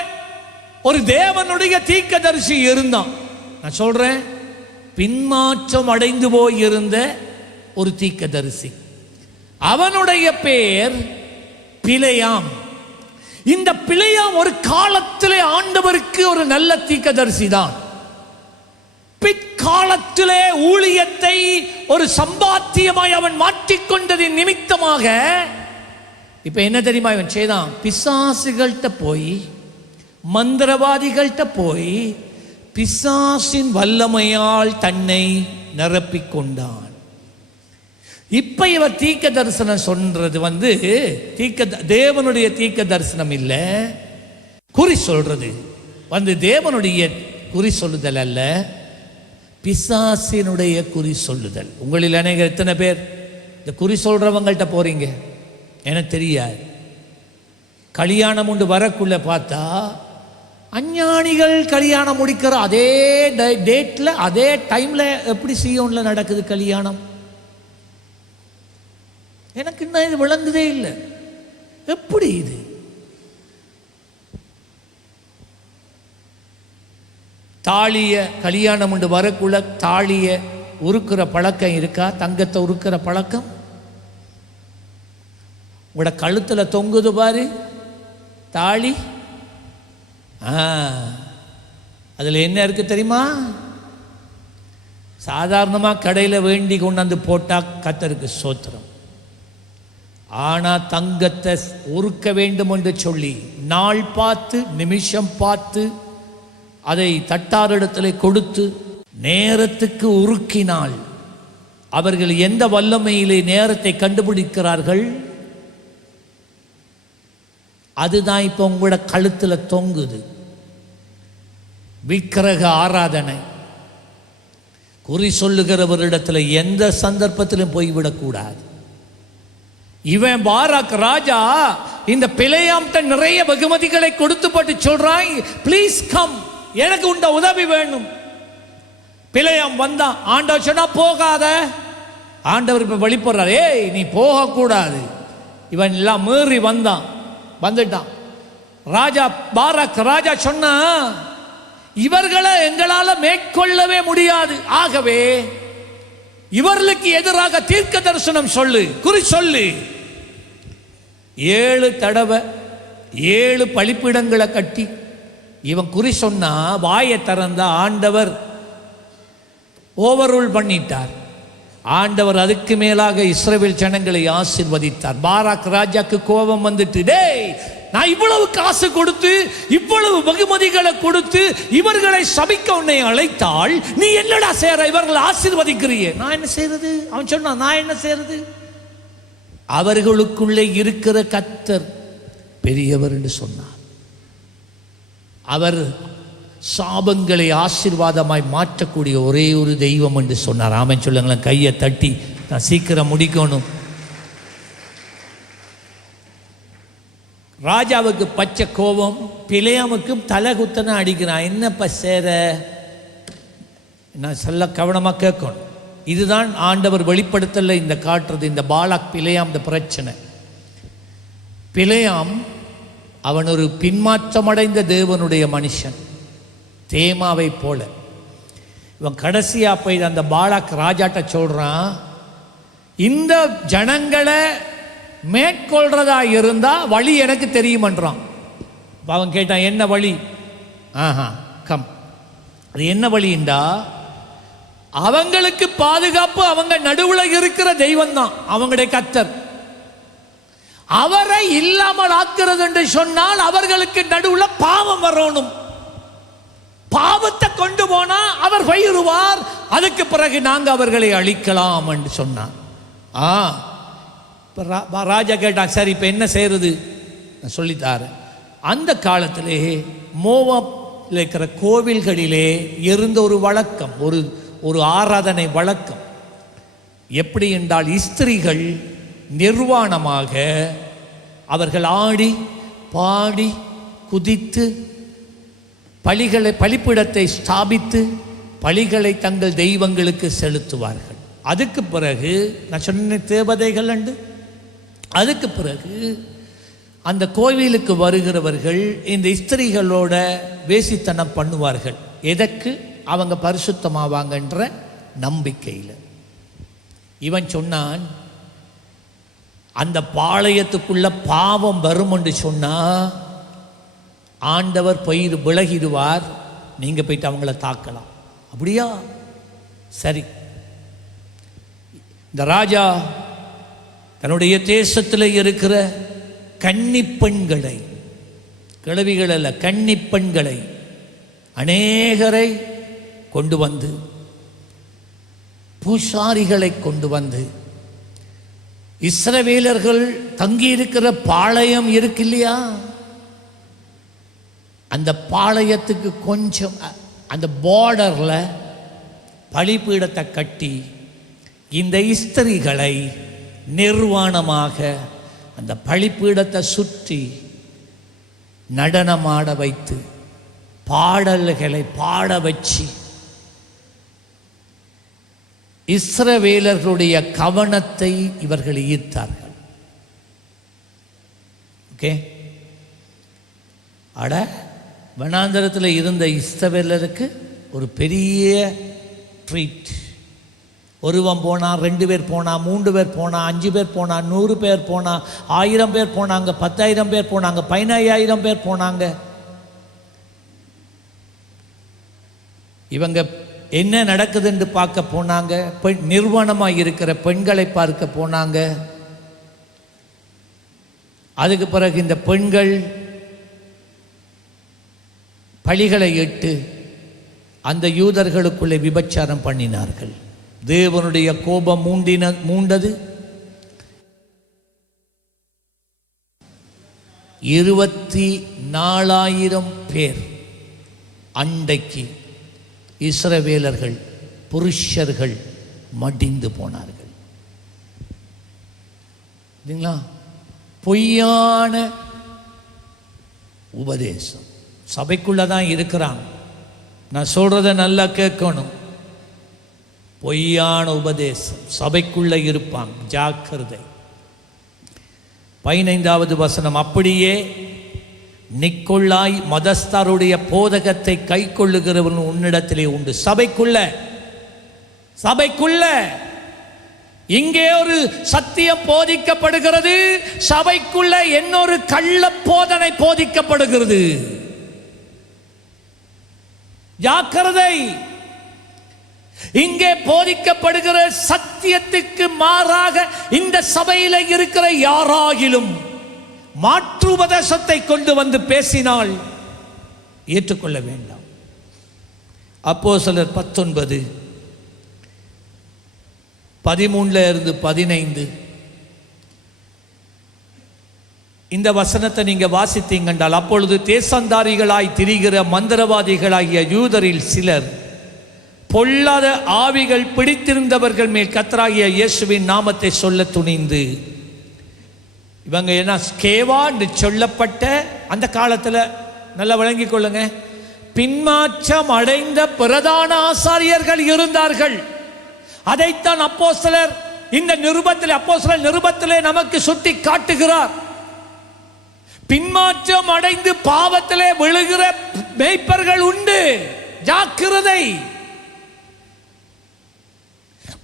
ஒரு தேவனுடைய தீர்க்கதரிசி இருந்தான். நான் சொல்றேன், பின்மாற்றம் அடைந்து போயிருந்த ஒரு தீர்க்கதரிசி, அவனுடைய பேர் பிலேயாம். இந்த பிலேயாம் ஒரு காலத்திலே ஆண்டவருக்கு ஒரு நல்ல தீர்க்கதரிசி தான். பிற்காலத்திலே ஊழியத்தை ஒரு சம்பாத்தியமாய் அவன் மாற்றிக்கொண்டதின் நிமித்தமாக இப்போ என்ன தெரியுமா இவன் செய்தான்? பிசாசுகள்கிட்ட போய், மந்திரவாதிகள்கிட்ட போய் பிசாசின் வல்லமையால் தன்னை நிரப்பிக்கொண்டான். இப்ப இவர் தீர்க்க தரிசனம் சொல்றது தேவனுடைய தீர்க்க தரிசனம் இல்லை, குறி சொல்றது தேவனுடைய குறி சொல்லுதல் அல்ல, பிசாசினுடைய குறி சொல்லுதல். உங்களில் அநேகர் எத்தனை பேர் இந்த குறி சொல்றவங்கள்ட்ட போறீங்க? எனக்கு தெரியாது. கல்யாணம் உண்டு வரக்குள்ள பார்த்தா அஞ்ஞானிகள் கல்யாணம் முடிக்கிற அதே டேட்ல அதே டைம்ல எப்படி சீயோன்ல நடக்குது கல்யாணம்? எனக்கு இன்னும் இது விளங்குதே இல்லை. எப்படி இது? தாலிய கல்யாணம் உண்டு வரக்குள்ள தாலிய உருக்குற பழக்கம் இருக்கா? தங்கத்தை உருக்குற பழக்கம் உங்களோட கழுத்துல தொங்குது பாரு தாலி. அதில் என்ன இருக்கு தெரியுமா? சாதாரணமாக கடையில் வேண்டி கொண்டாந்து போட்டால் கர்த்தருக்கு ஸ்தோத்திரம். ஆனால் தங்கத்தை உருக்க வேண்டும் என்று சொல்லி நாள் பார்த்து நிமிஷம் பார்த்து அதை தட்டாரிடத்தில் கொடுத்து நேரத்துக்கு உருக்கினால் அவர்கள் எந்த வல்லமையிலே நேரத்தை கண்டுபிடிக்கிறார்கள்? அதுதான் இப்போ உங்களோட கழுத்தில் தொங்குது. விக்கிரக ஆராதனை. குறி சொல்லுகிறவரிடத்தில் எந்த சந்தர்ப்பத்திலும் போய்விடக்கூடாது. இவன் பாராக் ராஜா இந்த பிலேயாம்கிட்ட நிறைய வெகுமதிகளை கொடுத்து போட்டு சொல்றான், ப்ளீஸ் கம், எனக்கு உண்ட உதவி வேணும். பிலேயாம் வந்தான். ஆண்டவர் சொன்னா போகாத. ஆண்டவர் இப்ப வெளிப்படுறார், ஏய் நீ போகக்கூடாது. இவன் எல்லாம் மீறி வந்துட்டான். ராஜா பாராக் ராஜா சொன்னா, இவர்களை எங்களால மேற்கொள்ளவே முடியாது, ஆகவே இவர்களுக்கு எதிராக தீர்க்க தரிசனம் சொல்லு, குறி சொல்லு. 7 தடவை 7 பலிப்பீடங்களை கட்டி இவன் குறி சொன்னா வாயை திறந்தா ஆண்டவர் ஓவரூல் பண்ணிட்டார். ஆண்டவர் அதுக்கு மேலாக இஸ்ரவேல் ஜனங்களை ஆசீர்வதித்தார். பாராக் ராஜாக்கு கோபம் வந்துட்டு, டேய் நான் இவ்வளவு காசு கொடுத்து இவ்வளவு வெகுமதிகளை கொடுத்து இவர்களை சபிக்க உன்னை அழைத்தால் நீ என்னடா செய்ற? இவர்களை ஆசீர்வதிக்கிறியே, நான் என்ன செய்யறது? அவன் சொன்னான், நான் என்ன செய்யறது? அவர்களுக்குள்ளே இருக்கிற கர்த்தர் பெரியவர் என்று சொன்னார். அவர் சாபங்களை ஆசீர்வாதமாய் மாற்றக்கூடிய ஒரே ஒரு தெய்வம் என்று சொன்னார். ஆமென் சொல்லுங்களேன். கையை தட்டி, நான் சீக்கிரம் முடிக்கணும். ராஜாவுக்கு பச்சை கோபம், பிலேயாமுக்கும் தலை குத்தனை அடிக்கிறான். என்னப்பா சேர? நான் சொல்ல கவனமாக கேட்கணும். இதுதான் ஆண்டவர் வெளிப்படுத்தல இந்த காட்டுறது, இந்த பாலாக் பிலேயாம் இந்த பிரச்சனை. பிலேயாம் அவன் ஒரு பின்மாற்றமடைந்த தேவனுடைய மனுஷன், தேமாவை போல. இவன் கடைசியா போய் அந்த பாலாக் ராஜாட்ட சொல்றான், இந்த ஜனங்களை மேற்கொள்றதா இருந்தா வழி எனக்கு தெரியுமன்றான். அவன் கேட்டான், என்ன வழி? கம். அது என்ன வழிண்டா, அவங்களுக்கு பாதுகாப்பு அவங்க நடுவில் இருக்கிற தெய்வம் தான் அவங்களுடைய கர்த்தர். அவரை இல்லாமல் ஆக்குறது என்று சொன்னால் அவர்களுக்கு நடுவில் பாவம் வரணும். பாவத்தை கொண்டு போனா அவர் பயிறுவார், அதுக்கு பிறகு நாங்க அவர்களை அழிக்கலாம் என்று சொன்னார். ராஜா கேட்டான், சரி இப்ப என்ன செய்யறது? நான் சொல்லித்தாரேன். அந்த காலத்திலே மோவாபில் இருக்கிற கோவில்களிலே இருந்த ஒரு வழக்கம், ஒரு ஆராதனை வழக்கம். எப்படி என்றால், ஸ்திரீகள் நிர்வாணமாக அவர்கள் ஆடி பாடி குதித்து பலிப்பீடத்தை ஸ்தாபித்து பலிகளை தங்கள் தெய்வங்களுக்கு செலுத்துவார்கள். அதுக்கு பிறகு நான் சொன்ன தேவதைகள் உண்டு. அதுக்கு பிறகு அந்த கோவிலுக்கு வருகிறவர்கள் இந்த ஸ்திரீகளோட வேசித்தனம் பண்ணுவார்கள். எதற்கு? அவங்க பரிசுத்தமாவாங்கன்ற நம்பிக்கையில். இவன் சொன்னான், அந்த பாளையத்துக்குள்ள பாவம் வரும் என்று சொன்னா ஆண்டவர் விலகிடுவார், நீங்க போயிட்டு அவங்கள தாக்கலாம். அப்படியா? சரி. இந்த ராஜா தன்னுடைய தேசத்தில் இருக்கிற கன்னி பெண்களை, கிழவிகள் அல்ல, கன்னி பெண்களை அநேகரை கொண்டு வந்து, பூசாரிகளை கொண்டு வந்து, இஸ்ரவேலர்கள் தங்கியிருக்கிற பாளையம் இருக்கு இல்லையா, அந்த பாளையத்துக்கு கொஞ்சம் அந்த பார்டர்ல பலிபீடத்தை கட்டி இந்த ஸ்திரீகளை நிர்வாணமாக அந்த பலிபீடத்தை சுற்றி நடனமாட வைத்து பாடல்களை பாட வச்சு இஸ்ரவேலர்களுடைய கவனத்தை இவர்கள் ஈர்த்தார்கள். ஓகே, அட வனாந்தரத்தில் இருந்த இஸ்ரவேலருக்கு ஒரு பெரிய ட்ரீட். ஒருவன் போனான், 2 பேர் போனா, 3 பேர் போனா, 5 பேர் போனா, 100 பேர் போனா, 1000 பேர் போனாங்க, 10,000 பேர் போனாங்க, 15,000 பேர் போனாங்க. இவங்க என்ன நடக்குதுன்னு பார்க்க போனாங்க. நிர்வாணமாக இருக்கிற பெண்களை பார்க்க போனாங்க. அதுக்கு பிறகு இந்த பெண்கள் பலிகளை இட்டு அந்த யூதர்களுக்குள்ளே விபச்சாரம் பண்ணினார்கள். தேவனுடைய கோபம் மூண்டது. 24,000 பேர் அண்டைக்கு இஸ்ரவேலர்கள் புருஷர்கள் மடிந்து போனார்கள். இல்லைங்களா? பொய்யான உபதேசம் சபைக்குள்ளதான் இருக்கிறான். நான் சொல்றத நல்லா கேட்கணும். பொய்யான உபதேசம் சபைக்குள்ள இருப்பாங்க, ஜாக்கிரதை. 15வது வசனம், அப்படியே நிக்கொள்ளாய் மதஸ்தாருடைய போதகத்தை கை கொள்ளுகிறவன் உன்னிடத்திலே உண்டு. சபைக்குள்ள இங்கே ஒரு சத்தியம் போதிக்கப்படுகிறது, சபைக்குள்ள இன்னொரு கள்ள போதனை போதிக்கப்படுகிறது. ஜாக்கிரதை. இங்கே போதிக்கப்படுகிற சத்தியத்துக்கு மாறாக இந்த சபையில் இருக்கிற யாராகிலும் மாற்று உபதேசத்தை கொண்டு வந்து பேசினால் ஏற்றுக்கொள்ள வேண்டாம். அப்போஸ்தலர் 19:13-15 இந்த வசனத்தை நீங்க வாசித்தீங்கன்றால், அப்பொழுது தேசந்தாரிகளாய் திரிகிற மந்திரவாதிகளாகிய யூதரில் சிலர் பொல்லாத ஆவிகள் பிடித்திருந்தவர்கள் மேல் கர்த்தராகிய இயேசுவின் நாமத்தை சொல்ல துணிந்து, இவங்க என்ன ஸ்கேவா என்று சொல்லப்பட்ட அந்த காலத்தில் நல்லா விளங்கிக் கொள்ளுங்க, பின்மாற்றம் அடைந்த பிரதான ஆசாரியர்கள் இருந்தார்கள். அதைத்தான் அப்போஸ்தலர் இந்த நிருபத்தில், அப்போஸ்தலர் நிருபத்திலே நமக்கு சுட்டி காட்டுகிறார். பின்மாற்றம் அடைந்து பாவத்திலே விழுகிற மேய்ப்பர்கள் உண்டு, ஜாக்கிரதை.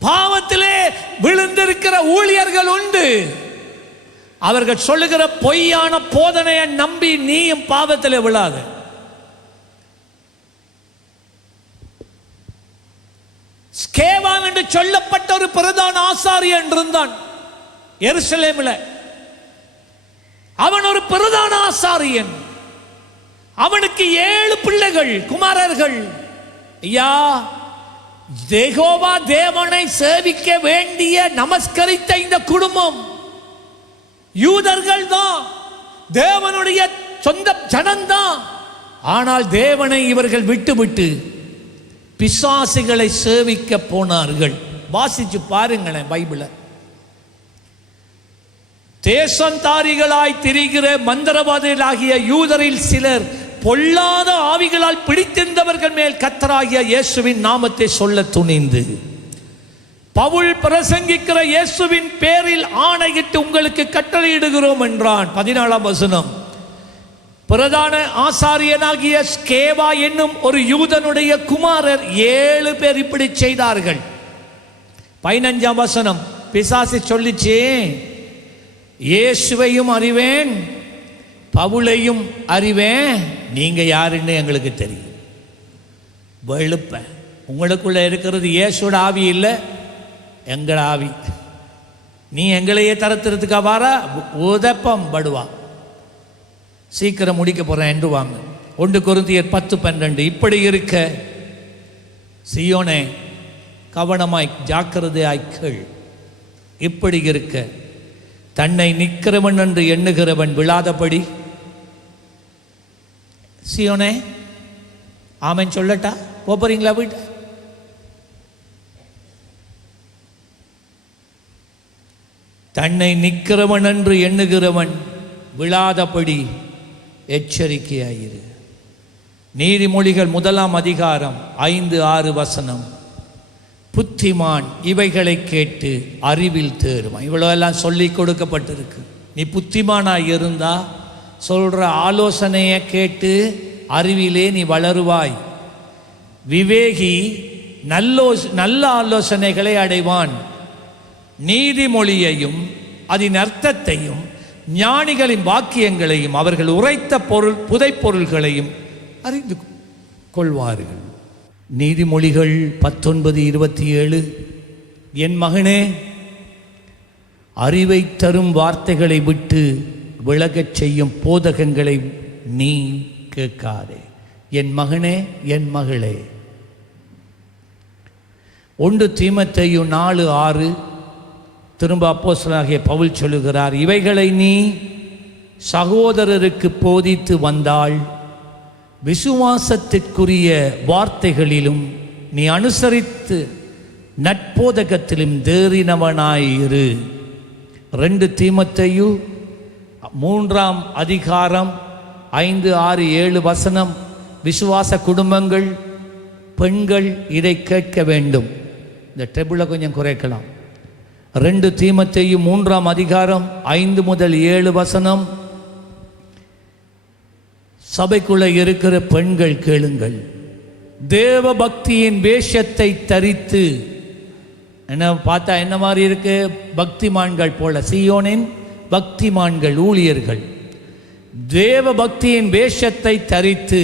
பாவத்திலே விழுந்திருக்கிற ஊழியர்கள் உண்டு. அவர்கள் சொல்லுகிற பொய்யான போதனையை நம்பி நீயும் பாவத்திலே விழாத. ஸ்கேவான் என்று சொல்லப்பட்ட ஒரு பிரதான ஆசாரியன் இருந்தான் எருசலேமில். அவன் ஒரு பிரதான ஆசாரியன். அவனுக்கு 7 பிள்ளைகள், குமாரர்கள். ஐயா, யெகோவா தேவனை சேவிக்க வேண்டிய நமஸ்கரித்த இந்த குடும்பம் யூதர்கள் தான், தேவனுடைய சொந்த ஜனம்தான். ஆனால் தேவனை இவர்கள் விட்டுவிட்டு பிசாசுகளை சேவிக்க போனார்கள். வாசிச்சு பாருங்களேன் பைபிளை. தேசந்தாரிகளாய் திரிகிற மந்திரவாதிகளாகிய யூதரில் சிலர் பொல்லாத ஆவிகளால் பிடித்திருந்தவர்கள் மேல் கர்த்தராகிய இயேசுவின் நாமத்தை சொல்ல துணிந்து, பவுல் பிரசங்கிக்கிற இயேசுவின் பேரில் ஆணையிட்டு உங்களுக்கு கட்டளையிடுகிறோம் என்றான். 14ஆம் வசனம், பிரதான ஆசாரியனாகிய ஸ்கேவா என்னும் ஒரு யூதனுடைய குமாரர் 7 பேர் இப்படி செய்தார்கள். 15ஆம் வசனம், பிசாசு சொல்லிச்சே, இயேசுவையும் அறிவேன், பவுலையும் அறிவேன், நீங்க யாருன்னு எங்களுக்கு தெரியும். வெளுப்ப உங்களுக்குள்ள இருக்கிறது இயேசுவோட ஆவி இல்லை, எங்கள் ஆவி. நீ எங்களையே தரத்துறதுக்கா வார உதப்பம் படுவா. சீக்கிரம் முடிக்க போகிறேன் என்று வாங்க. 1 கொரிந்தியர் 10:12. இப்படி இருக்க சீயோனே கவனமாய் ஜாக்கிரதையாய் கேள். இப்படி இருக்க தன்னை நிற்கிறவன் என்று எண்ணுகிறவன் விழாதபடி. சீயோனே ஆமென் சொல்லட்டா? போறீங்களா வீட்டு? தன்னை நிற்கிறவன் என்று எண்ணுகிறவன் விழாதபடி எச்சரிக்கையாயிரு. நீதிமொழிகள் 1 அதிகாரம் 5-6 புத்திமான் இவைகளை கேட்டு அறிவில் தேறுவான். இவ்வளோ எல்லாம் சொல்லி கொடுக்கப்பட்டிருக்கு. நீ புத்திமானாய் இருந்தா சொல்ற ஆலோசனையை கேட்டு அறிவிலே நீ வளருவாய். விவேகி நல்ல ஆலோசனைகளை அடைவான். நீதிமொழியையும் அதன் அர்த்தத்தையும் ஞானிகளின் வாக்கியங்களையும் அவர்கள் உரைத்த புதைப்பொருள்களையும் அறிந்து கொள்வார்கள். நீதிமொழிகள் 19:27. என் மகனே, அறிவை தரும் வார்த்தைகளை விட்டு விலகச் செய்யும் போதகங்களை நீ கேட்காதே. என் மகனே, என் மகளே. 1 தீமோத்தேயு 4:6. திரும்ப அப்போஸ்தலனாகிய பவுல் சொல்லுகிறார், இவைகளை நீ சகோதரருக்கு போதித்து வந்தால் விசுவாசத்திற்குரிய வார்த்தைகளிலும் நீ அனுசரித்து நட்போதகத்திலும் தேறினவனாயிரு. 2 தீமோத்தேயு 3 அதிகாரம் 5, 6, 7 விசுவாச குடும்பங்கள் பெண்கள் இதை கேட்க வேண்டும். இந்த டேபிளை கொஞ்சம் குறைக்கலாம். 2 தீமோத்தேயு 3 அதிகாரம் 5 முதல் 7 சபைக்குள்ள இருக்கிற பெண்கள் கேளுங்கள். தேவ பக்தியின் வேஷத்தை தரித்து, என்ன பார்த்தா என்ன மாதிரி இருக்கு? பக்திமான்கள் போல, சீயோனின் பக்திமான்கள் ஊழியர்கள் தேவ பக்தியின் வேஷத்தை தரித்து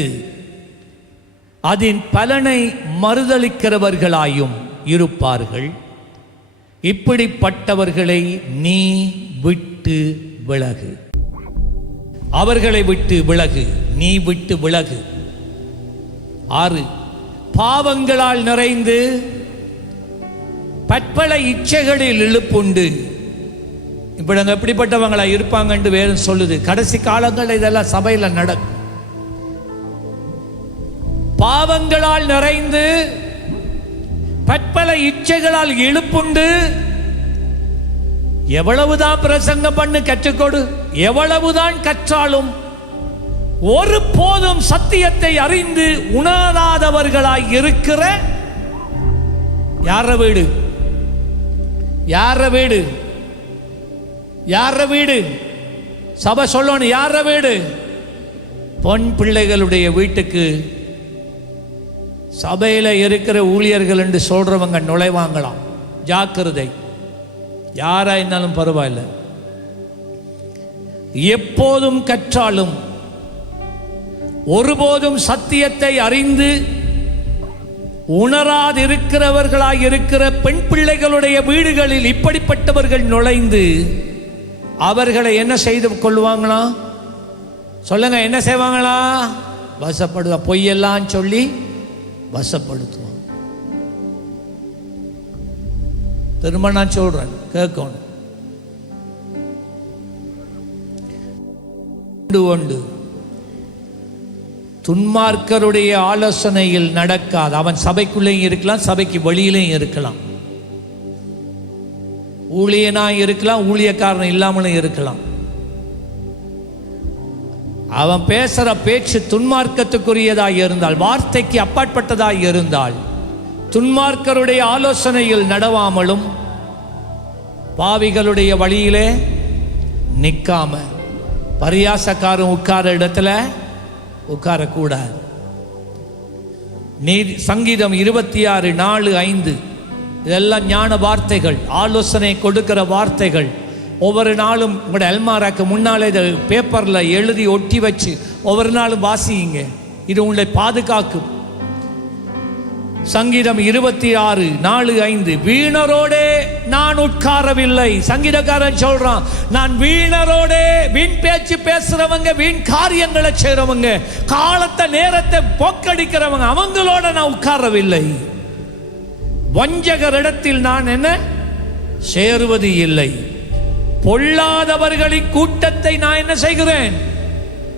அதன் பலனை மறுதலிக்கிறவர்களாயும் இருப்பார்கள். இப்படிப்பட்டவர்களை நீ விட்டு விலகு. அவர்களை விட்டு விலகு, நீ விட்டு விலகு. 6 பாவங்களால் நிறைந்து பற்பல இச்சைகளில் இழுப்புண்டு. இப்ப நாங்கள் எப்படிப்பட்டவங்களா இருப்பாங்கன்னு வேறும் சொல்லுது. கடைசி காலங்கள் இதெல்லாம் சபையில் நடக்கும். பாவங்களால் நிறைந்து பற்பல இச்சைகளால் இழுப்புண்டு. எவ்வளவுதான் பிரசங்கம் பண்ணு கற்றுக்கொடு, எவ்வளவுதான் கற்றாலும் ஒரு போதும் சத்தியத்தை அறிந்து உணராதவர்களாய் இருக்கிற யார வீடு? யார வீடு? யார வீடு? சபை சொல்லணும். யார வீடு? பொன் பிள்ளைகளுடைய வீட்டுக்கு சபையில் இருக்கிற ஊழியர்கள் என்று சொல்றவங்க நுழைவாங்களாம். ஜாக்கிரதை. யாரா இருந்தாலும் பரவாயில்லை. எப்போதும் கற்றாலும் ஒருபோதும் சத்தியத்தை அறிந்து உணராதிருக்கிறவர்களாய் இருக்கிற பெண் பிள்ளைகளுடைய வீடுகளில் இப்படிப்பட்டவர்கள் நுழைந்து அவர்களை என்ன செய்து கொள்வாங்களா? சொல்லுங்க, என்ன செய்வாங்களா? வசப்படுவா. பொய்யெல்லாம் சொல்லி வசப்படுத்துவாங்க. திரும்ப நான் சொல்றேன், கேட்கணும். துன்மார்க்கருடைய ஆலோசனையில் நடக்காது. அவன் சபைக்குள்ளேயும் இருக்கலாம், சபைக்கு வெளியிலையும் இருக்கலாம். ஊழியனாய் இருக்கலாம், ஊழியக்காரன் இல்லாமலும் இருக்கலாம். அவன் பேசுற பேச்சு துன்மார்க்கத்துக்குரியதாய் இருந்தால், வார்த்தைக்கு அப்பாற்பட்டதாய் இருந்தால், துன்மார்க்கருடைய ஆலோசனையில் நடவாமலும் பாவிகளுடைய வழியிலே நிற்காம, பரியாசக்காரன் உட்கார இடத்துல உட்காரக்கூடாது. நீதி சங்கீதம் 26:4-5 இதெல்லாம் ஞான வார்த்தைகள், ஆலோசனை கொடுக்கிற வார்த்தைகள். ஒவ்வொரு நாளும் உங்களோட அல்மாராக்கு முன்னாலே இதை பேப்பரில் எழுதி ஒட்டி வச்சு ஒவ்வொரு நாளும் வாசியுங்க. இது உங்களை பாதுகாக்கும். சங்கீதம் 26:4-5 வீணரோடே நான் உட்காரவில்லை. சங்கீதக்காரன் சொல்றான், நான் வீணரோடே, வீண் பேச்சு பேசுறவங்க, வீண் காரியங்களை செய்றவங்க, காலத்தை நேரத்தை போக்கடிக்கிறவங்க, அவங்களோட நான் உட்காரவில்லை. வஞ்சகரிடத்தில் நான் என்ன சேருவது இல்லை. பொல்லாதவர்களின் கூட்டத்தை நான் என்ன செய்கிறேன்.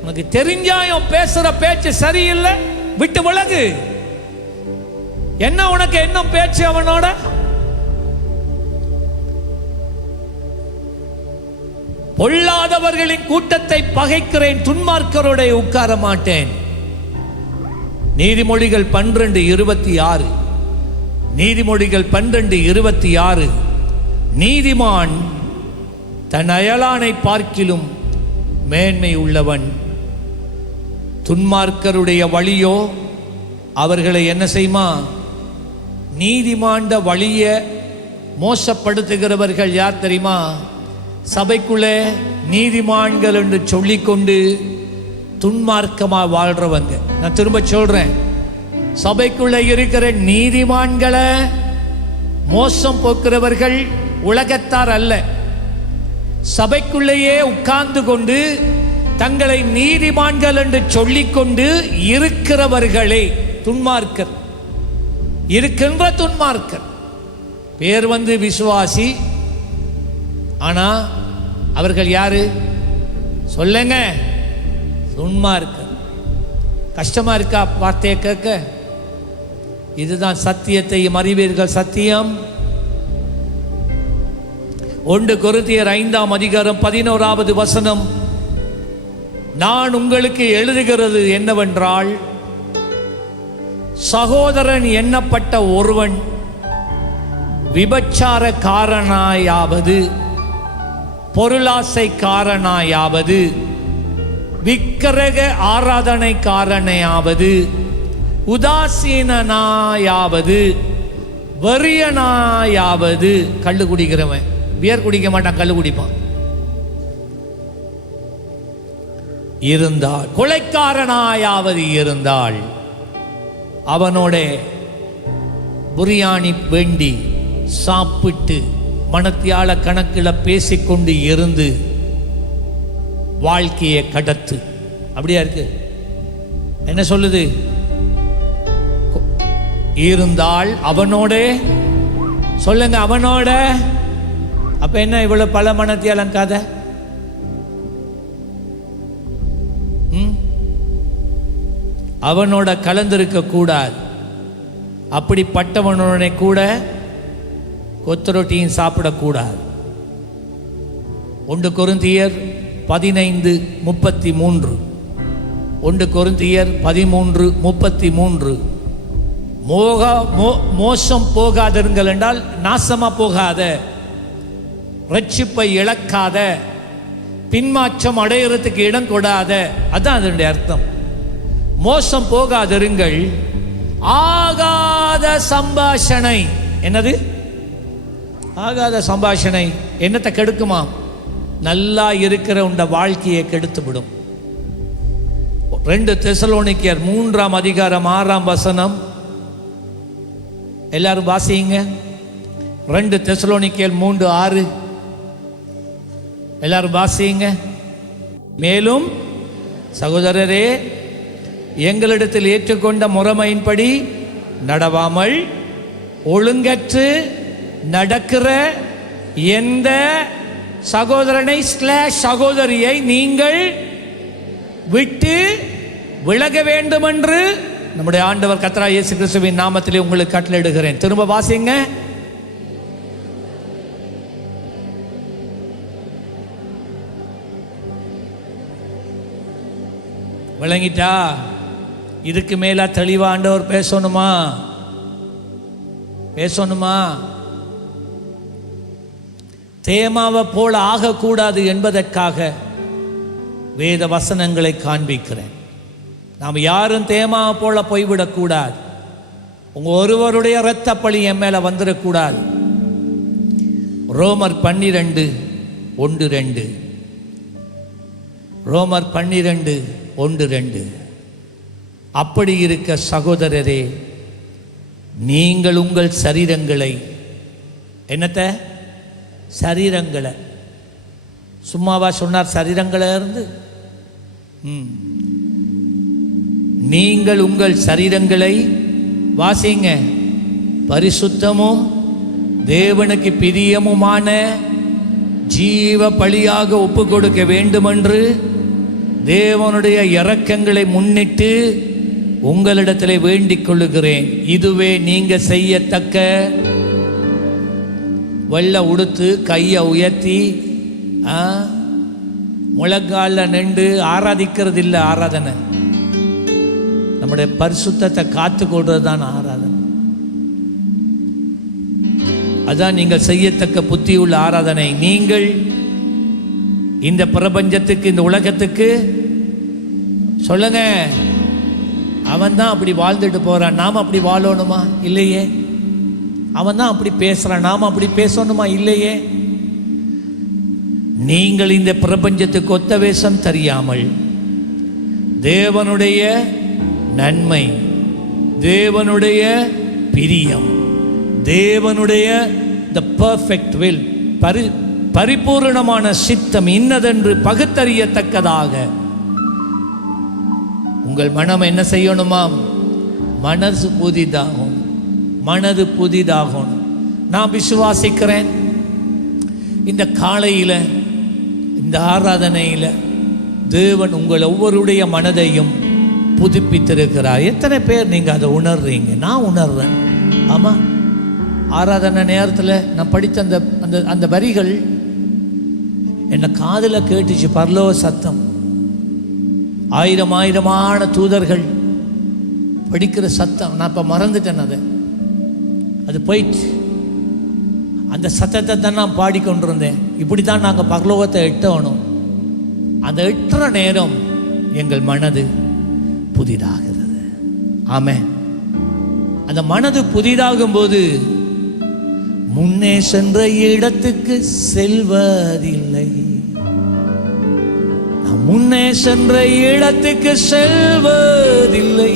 உனக்கு தெரிஞ்சாயும் பேசுற பேச்சு சரியில்லை, விட்டு விலகு. என்ன உனக்கு என்ன பேச்சு அவனோட? பொல்லாதவர்களின் கூட்டத்தை பகைக்கிறேன், துன்மார்க்கரோட உட்கார மாட்டேன். நீதிமொழிகள் 12:26. நீதிமொழிகள் 12:26. நீதிமான் தன் அயலானை பார்க்கிலும் மேன்மை உள்ளவன். துன்மார்க்கருடைய வழியோ அவர்களை என்ன செய்யுமா? நீதிமாண்ட வழிய மோசப்படுத்துகிறவர்கள் யார் தெரியுமா? சபைக்குள்ளே நீதிமான்கள் என்று சொல்லிக்கொண்டு துன்மார்க்கமாக வாழ்றவங்க. நான் திரும்ப சொல்றேன், சபைக்குள்ளே இருக்கிற நீதிமான்களை மோசம் போக்குறவர்கள் உலகத்தார் அல்ல. சபைக்குள்ளேயே உட்கார்ந்து கொண்டு தங்களை நீதிமான்கள் என்று சொல்லிக்கொண்டு இருக்கிறவர்களே துன்மார்க்கர். இருக்கின்ற துன்மார்க்கர் பேர் விசுவாசி, ஆனா அவர்கள் யாரு சொல்லுங்க? துன்மார்க்கர். கஷ்டமா இருக்கா வார்த்தையை கேட்க? இதுதான் சத்தியத்தையும் அறிவீர்கள் சத்தியம். 1 கொரிந்தியர் 5:11 நான் உங்களுக்கு எழுதுகிறது என்னவென்றால், சகோதரன் எண்ணப்பட்ட ஒருவன் விபச்சாரக்காரனாயாவது, பொருளாசைக்காரனாயாவது, விக்கிரக ஆராதனைக்காரனையாவது, உதாசீனாயாவது, வெறியனாயாவது, கள்ளு குடிக்கிறவன், பியர் குடிக்க மாட்டான், கள்ளு குடிப்பான், இருந்தால், கொலைக்காரனாயாவது இருந்தால், அவனோட பிரியாணி வேண்டி சாப்பிட்டு மனத்தியால கணக்கில் பேசிக்கொண்டு இருந்து வாழ்க்கையை கடத்து. அப்படியா இருக்கு? என்ன சொல்லுது? இருந்தால் அவனோட சொல்லுங்க, அவனோட. அப்ப என்ன இவ்வளவு பல மனத்தியாலம் கதை? அவனோட கலந்திருக்க கூடாது. அப்படிப்பட்டவனோட கூட கொத்தரொட்டியும் சாப்பிடக்கூடாது. 1 கொரிந்தியர் 15:33. 1 கொரிந்தியர் 13:33. மோசம் போகாதிருங்கள் என்றால் நாசமா போகாத, ரட்சிப்பை இழக்காத, பின்மாற்றம் அடையிறதுக்கு இடம் கொடாத, அதான் அதனுடைய அர்த்தம். மோசம் போகாதிருங்கள். ஆகாத சம்பாஷணை, என்னது ஆகாத சம்பாஷணை? என்னத்தை கெடுக்குமா? நல்லா இருக்கிற உண்ட வாழ்க்கையை கெடுத்து விடும். 2 தெசலோனிக்கேயர் 3:6 எல்லாரும் வாசிங்க. 2 தெசலோனிக்கேயர் 3:6 எல்லாரும் வாசிங்க. மேலும் சகோதரரே, எங்களிடத்தில் ஏற்றுக்கொண்ட முறைமையின்படி நடவாமல் ஒழுங்கற்று நடக்கிற எந்த சகோதரனை சகோதரியை நீங்கள் விட்டு விலக வேண்டும் என்று நம்முடைய ஆண்டவர் கர்த்தராகிய இயேசு கிறிஸ்துவின் நாமத்திலே உங்களுக்கு கட்டளையிடுகிறேன். திரும்ப வாசிங்க. விளங்கிட்டா? இதுக்கு மேல தெளிவா ஆண்டவர் பேசணுமா? தேமாவை போல ஆகக்கூடாது என்பதற்காக வேத வசனங்களை காண்பிக்கிறேன். நாம் யாரும் தேமாவை போல போய்விடக்கூடாது. உங்க ஒருவருடைய இரத்த பழி என் மேல வந்துடக்கூடாது. ரோமர் 12:1-2. ரோமர் 12:1-2. அப்படி இருக்க சகோதரரே, நீங்கள் உங்கள் சரீரங்களை, என்னத்தை சரீரங்களை, சும்மாவா சொன்னார் சரீரங்களை இருந்து? நீங்கள் உங்கள் சரீரங்களை வாசிங்க பரிசுத்தமும் தேவனுக்கு பிரியமுமான ஜீவ பலியாக ஒப்பு கொடுக்க வேண்டுமென்று தேவனுடைய இரக்கங்களை முன்னிட்டு உங்களிடத்தில் வேண்டிக் கொள்ளுகிறேன். இதுவே நீங்க செய்யத்தக்க. வெள்ளை உடுத்து கையை உயர்த்தி முழங்கால நின்று ஆராதிக்கிறது இல்லை ஆராதனை. நம்முடைய பரிசுத்தத்தை காத்து கொள்றது தான் ஆராதனை. அதான் நீங்கள் செய்யத்தக்க புத்தியுள்ள ஆராதனை. நீங்கள் இந்த பிரபஞ்சத்துக்கு, இந்த உலகத்துக்கு சொல்லுங்க, அவன் தான் அப்படி வாழ்ந்துட்டு போறான், நாம அப்படி வாழணுமா? இல்லையே. அவன் தான் அப்படி பேசுறான், நாம அப்படி பேசணுமா? இல்லையே. நீங்கள் இந்த பிரபஞ்சத்துக்கு ஒத்த வேஷம் தெரியாமல் தேவனுடைய நன்மை, தேவனுடைய பிரியம், தேவனுடைய the perfect will, பரிபூர்ணமான சித்தம் இன்னதென்று பகுத்தறியத்தக்கதாக உங்கள் மனம் என்ன செய்யணுமாம்? மனது புதிதாகும், மனது புதிதாகும். நான் விசுவாசிக்கிறேன் இந்த காலையில், இந்த ஆராதனையில் தேவன் உங்கள் ஒவ்வொருடைய மனதையும் புதுப்பித்திருக்கிறார். எத்தனை பேர் நீங்கள் அதை உணர்றீங்க? நான் உணர்றேன். ஆமாம், ஆராதனை நேரத்தில் நான் படித்த அந்த அந்த அந்த வரிகள் என்னை காதில் கேட்டுச்சு. பரலோக சத்தம், ஆயிரமான தூதர்கள் படிக்கிற சத்தம். நான் இப்போ மறந்துட்டேன், அது போயிடுச்சு. அந்த சத்தத்தை தான் நான் பாடிக்கொண்டிருந்தேன். இப்படி தான் நாங்கள் பரலோகத்தை எட்டணும். அந்த எட்டுற நேரம் எங்கள் மனது புதிதாகிறது. ஆமென். அந்த மனது புதிதாகும் போது முன்னே சென்ற இடத்துக்கு செல்வதில்லை. நான் முன்னே சென்ற இடத்துக்கு செல்வதில்லை.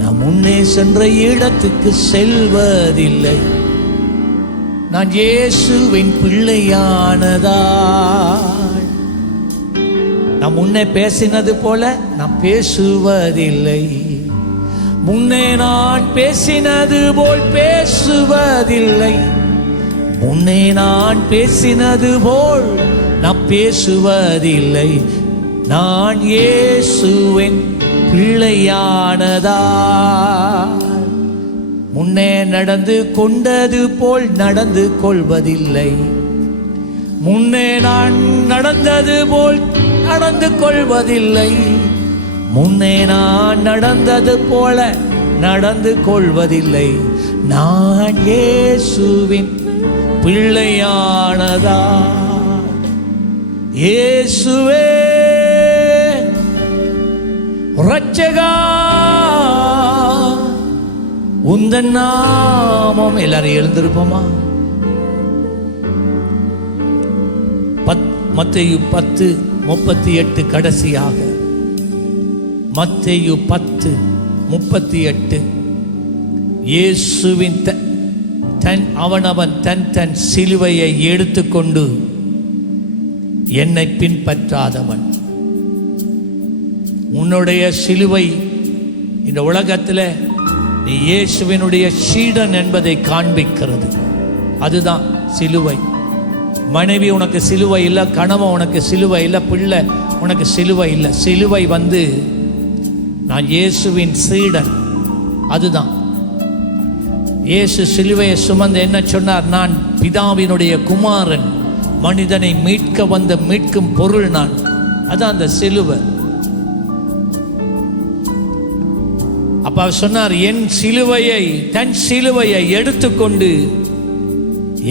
நான் முன்னே சென்ற இடத்துக்கு செல்வதில்லை. நான் இயேசுவின் பிள்ளையானதால் நான் முன்னே பேசினது போல நான் பேசுவதில்லை. முன்னே நான் பேசினது போல் பேசுவதில்லை. முன்னே நான் பேசினது போல் நான் பேசுவதில்லை. நான் இயேசுவின் பிள்ளையானதால் முன்னே நடந்து கொண்டது போல் நடந்து கொள்வதில்லை. முன்னே நான் நடந்தது போல் நடந்து கொள்வதில்லை. முன்னே நான் நடந்தது போல நடந்து கொள்வதில்லை. நான் இயேசுவின் பிள்ளையானதா. இயேசுவே இரட்சகா, உந்தன் நாமம். எல்லாரும் எழுந்திருப்போமா? மத்தேயு 10:38 கடைசியாக. மத்தேயு 10:38. இயேசுவின் அவனவன் தன் சிலுவையை எடுத்துக்கொண்டு என்னை பின்பற்றாதவன். உன்னுடைய சிலுவை இந்த உலகத்தில் நீ இயேசுவினுடைய சீடன் என்பதை காண்பிக்கிறது. அதுதான் சிலுவை. மனைவி உனக்கு சிலுவை இல்லை, கணவன் உனக்கு சிலுவை இல்லை, பிள்ளை உனக்கு சிலுவை இல்லை. சிலுவை நான் இயேசுவின் சீடன். அதுதான் இயேசு சிலுவையை சுமந்து என்ன சொன்னார்? நான் பிதாவினுடைய குமாரன், மனிதனை மீட்க வந்த மீட்கும் பொருள் நான். அதான் அந்த சிலுவை. அப்ப சொன்னார், என் சிலுவையை, தன் சிலுவையை எடுத்துக்கொண்டு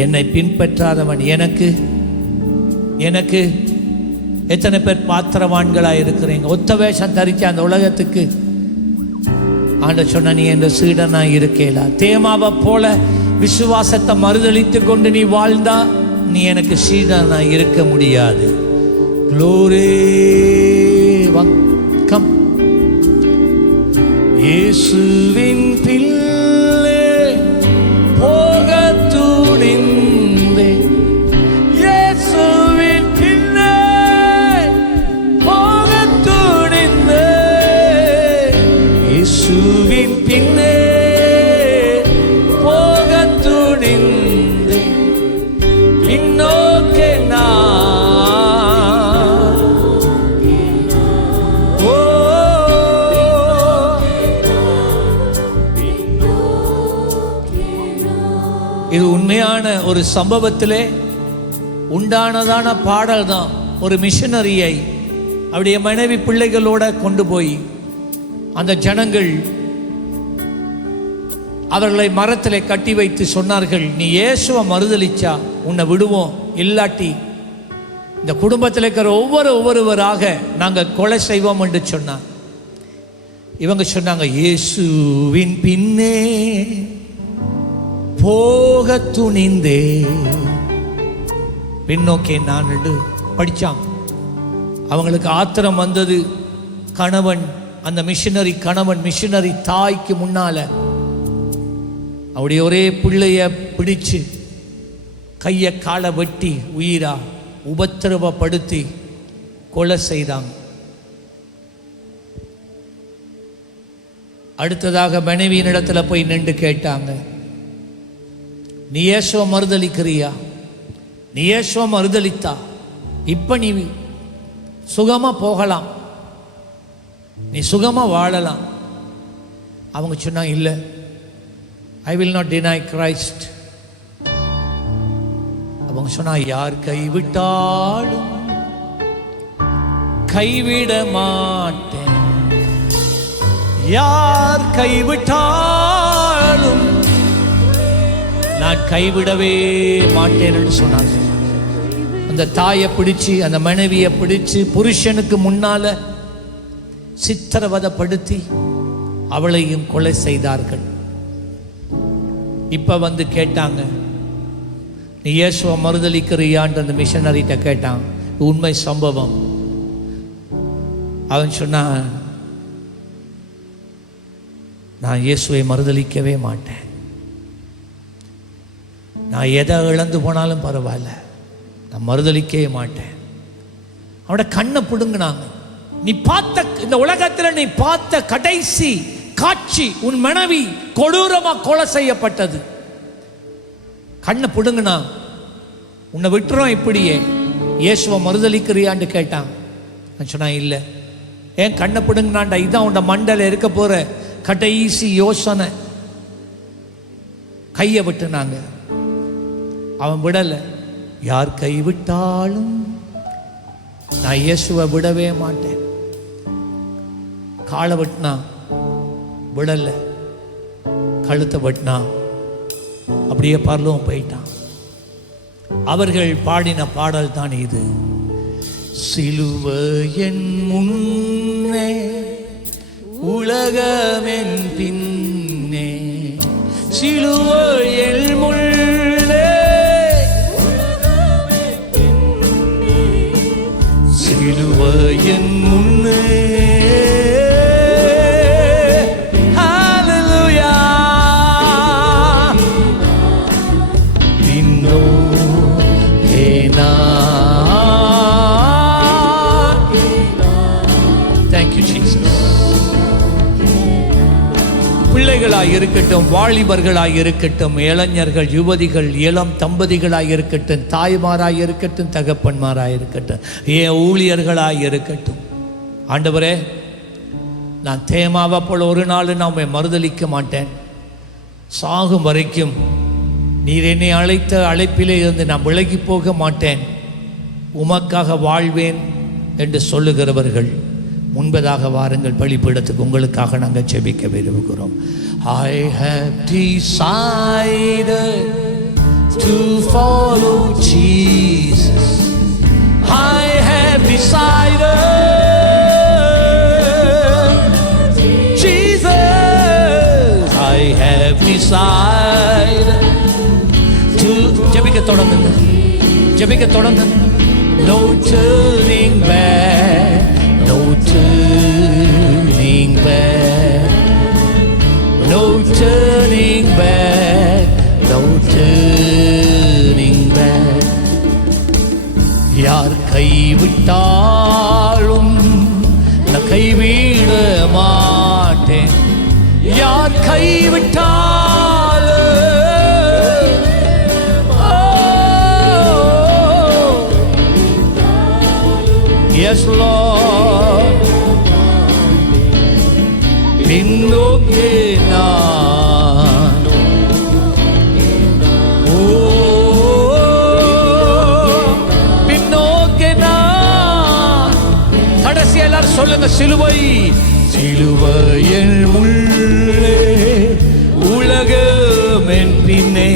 என்னை பின்பற்றாதவன் எனக்கு எனக்கு எத்தனை பேர் பாத்திரவான்களா இருக்கிறீங்க? ஒத்த வேஷம் தரிச்ச அந்த உலகத்துக்கு ஆண்டவர் சொன்ன, நீ என்ற சீடனா இருக்கேலா. தேமாவை போல விசுவாசத்தை மறுதளித்து கொண்டு நீ வாழ்ந்தா நீ எனக்கு சீடனா இருக்க முடியாது. க்ளோரி வக்கம். இயேசுவின் பிள்ளை இயேசுவின் பின்னே போக துணிந்து பின்னோக்கே இது உண்மையான ஒரு சம்பவத்திலே உண்டானதான பாடல் தான். ஒரு மிஷனரியை அவருடைய மனைவி பிள்ளைகளோட கொண்டு போய் அந்த ஜனங்கள் அவர்களை மரத்திலே கட்டி வைத்து சொன்னார்கள், நீ இயேசுவை மறுதலிச்சா உன்னை விடுவோம், இல்லாட்டி இந்த குடும்பத்தில் இருக்கிற ஒவ்வொருவராக நாங்கள் கொலை செய்வோம் என்று சொன்னார். இவங்க சொன்னாங்க, இயேசுவின் பின்னே போக துணிந்தே பின்னோக்கே நான் படிச்சாங்க. அவங்களுக்கு ஆத்திரம் வந்தது. கணவன், அந்த மிஷனரி கணவன் மிஷனரி தாய்க்கு முன்னால அவருடைய ஒரே பிள்ளைய பிடிச்சு கையை காலை வெட்டி உயிரா உபத்திரவப்படுத்தி கொலை செய்தாங்க. அடுத்ததாக மனைவியின் இடத்துல போய் நின்று கேட்டாங்க, நீ இயேசுவை மறுதலிக்கிறியா? நீ இயேசுவை மறுதலித்தா இப்ப நீ சுகமா போகலாம், நீ சுகமா வாழலாம். அவங்க சொன்னாங்க, இல்லை, I will not deny Christ. அவங்க சொன்னா, யார் கைவிட்டாலும் கைவிட மாட்டேன், யார் கைவிட்டாலும் நான் கைவிடவே மாட்டேன் என்று சொன்னாங்க. அந்த தாயை பிடிச்சு, அந்த மனைவியை பிடிச்சு புருஷனுக்கு முன்னால சித்திரவதைப்படுத்தி அவளையும் கொலை செய்தார்கள். இப்ப வந்து கேட்டாங்க, நீ இயேசுவை மறுதலிக்கிறியான்னு அந்த மிஷனரிட்ட கேட்டான். உண்மை சம்பவம். அவன் சொன்னான், நான் இயேசுவை மறுதலிக்கவே மாட்டேன், நான் எதை இழந்து போனாலும் பரவாயில்ல, நான் மறுதலிக்கவே மாட்டேன். அவனோட கண்ணை பிடுங்கினாங்க. நீ பார்த்த இந்த உலகத்தில் நீ பார்த்த கடைசி காட்சி, உன் மனைவி கொடூரமா கொலை செய்யப்பட்டது. கண்ணை பிடுங்கினா, உன்னை விட்டுறோம் இப்படியே, இயேசுவை மறுதலிக்கிறியான்னு கேட்டான். நான் சொன்னா, இல்லை. ஏன் கண்ணை பிடுங்கினான்டா? இதுதான் உன் மண்டல இருக்க போற கடைசி யோசனை. கையை விட்டுனாங்க. அவன் விடல. யார் கைவிட்டாலும் நான் இயேசுவை விடவே மாட்டேன். காலை வெட்டினா விடல, கழுத்தை வெட்டினா அப்படியே பரலோகம் போயிட்டான். அவர்கள் பாடின பாடல் தான் இது. சிலுவையின் முன்னே உலகமென் பின்னே, சிலுவையில் முன்னே, சிலுவையின் முன்னே, ஹல்லேலூயா, பின்னோ ஏனா. Thank you Jesus. பிள்ளைகளாய் இருக்கட்டும், வாலிபர்களாய் இருக்கட்டும், இளைஞர்கள், யுவதிகள், இளம் தம்பதிகளாய் இருக்கட்டும், தாய்மாராய் இருக்கட்டும், தகப்பன்மாராய் இருக்கட்டும், ஏன் ஊழியர்களாய் இருக்கட்டும், ஆண்டவரே, நான் தேமாவை போல ஒரு நாள் நான் மறுதலிக்க மாட்டேன். சாகும் வரைக்கும் நீர் என்னை அழைத்த அழைப்பிலே இருந்து நான் விலகி போக மாட்டேன், உமக்காக வாழ்வேன் என்று சொல்லுகிறவர்கள் முன்பதாக வாருங்கள். பலிபீடத்துக்கு உங்களுக்காக நாங்கள் ஜெபிக்க விரும்புகிறோம். I have decided to follow Jesus. I have decided, Jesus, I have decided to ஜெபிக்க தொடங்குங்க, ஜெபிக்க தொடங்குங்க. No turning back, no turning back, no turning back, no turning back. யார் கைவிட்டாலும் நான் கைவிட மாட்டேன், யார் கைவிட்டால் Yes, Lord. பின்னோக்கே நான் பின்னோக்கே நான். கடைசி எல்லாரும் சொல்லுங்க, சிலுவை சிலுவையில் உள்ளே உலகம் என் பின்னே.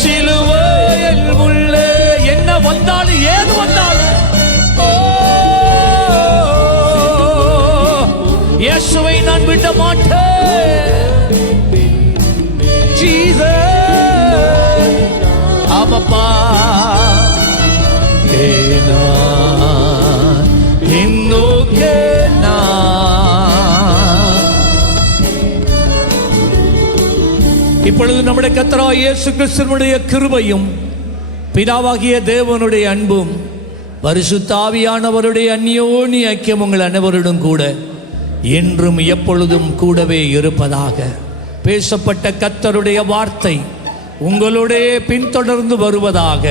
சிலுவையில் உள்ளே என்ன வந்தாலும் ஏது வந்தாலும் இயேசுவை நான் விட மாட்டேன். ஜீசஸ் ஆமப்பா இன்னோக்கே நான். இப்பொழுது நம்முடைய கர்த்தராகிய இயேசு கிறிஸ்துவினுடைய கிருபையும் பிதாவாகிய தேவனுடைய அன்பும் பரிசுத்த ஆவியானவருடைய அந்யோன்ய ஐக்கியம் உங்கள் அனைவருடன் கூட என்றும் எப்பொழுதும் கூடவே இருப்பதாக. பேசப்பட்ட கர்த்தருடைய வார்த்தை உங்களுடைய பின்தொடர்ந்து வருவதாக,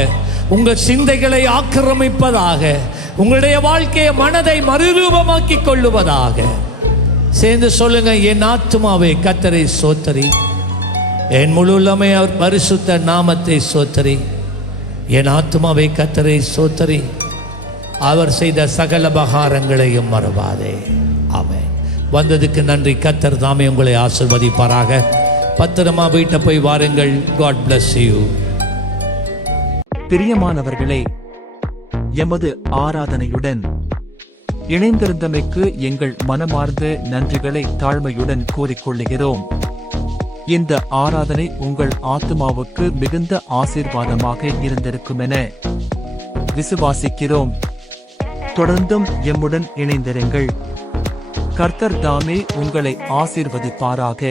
உங்கள் சிந்தைகளை ஆக்கிரமிப்பதாக, உங்களுடைய வாழ்க்கையை மனதை மறுரூபமாக்கி கொள்ளுவதாக. சேர்ந்து சொல்லுங்க, என் ஆத்துமாவே கர்த்தரை சோத்தரி, என் முழு உள்ளமே அவர் பரிசுத்த நாமத்தை சோத்தரி. என் ஆத்துமாவே கர்த்தரை சோத்தரி, அவர் செய்த சகல உபகாரங்களையும் மறவாதே. ஆமென். வந்ததுக்கு நன்றி. கர்த்தர் தாமே உங்களை ஆசீர்வதிப்பாராக. பத்திரமா வீட்டை போய் வாருங்கள். God bless you. பிரியமானவர்களே, எமது ஆராதனையுடன் இணைந்திருந்தமைக்கு எங்கள் மனமார்ந்த நன்றிகளை தாழ்மையுடன் கூறிக்கொள்ளுகிறோம். இந்த ஆராதனை உங்கள் ஆத்துமாவுக்கு மிகுந்த ஆசீர்வாதமாக இருந்திருக்குமென விசுவாசிக்கிறோம். தொடர்ந்தும் எம்முடன் இணைந்திருங்கள். கர்த்தர் தாமே உங்களை ஆசீர்வதிப்பாராக.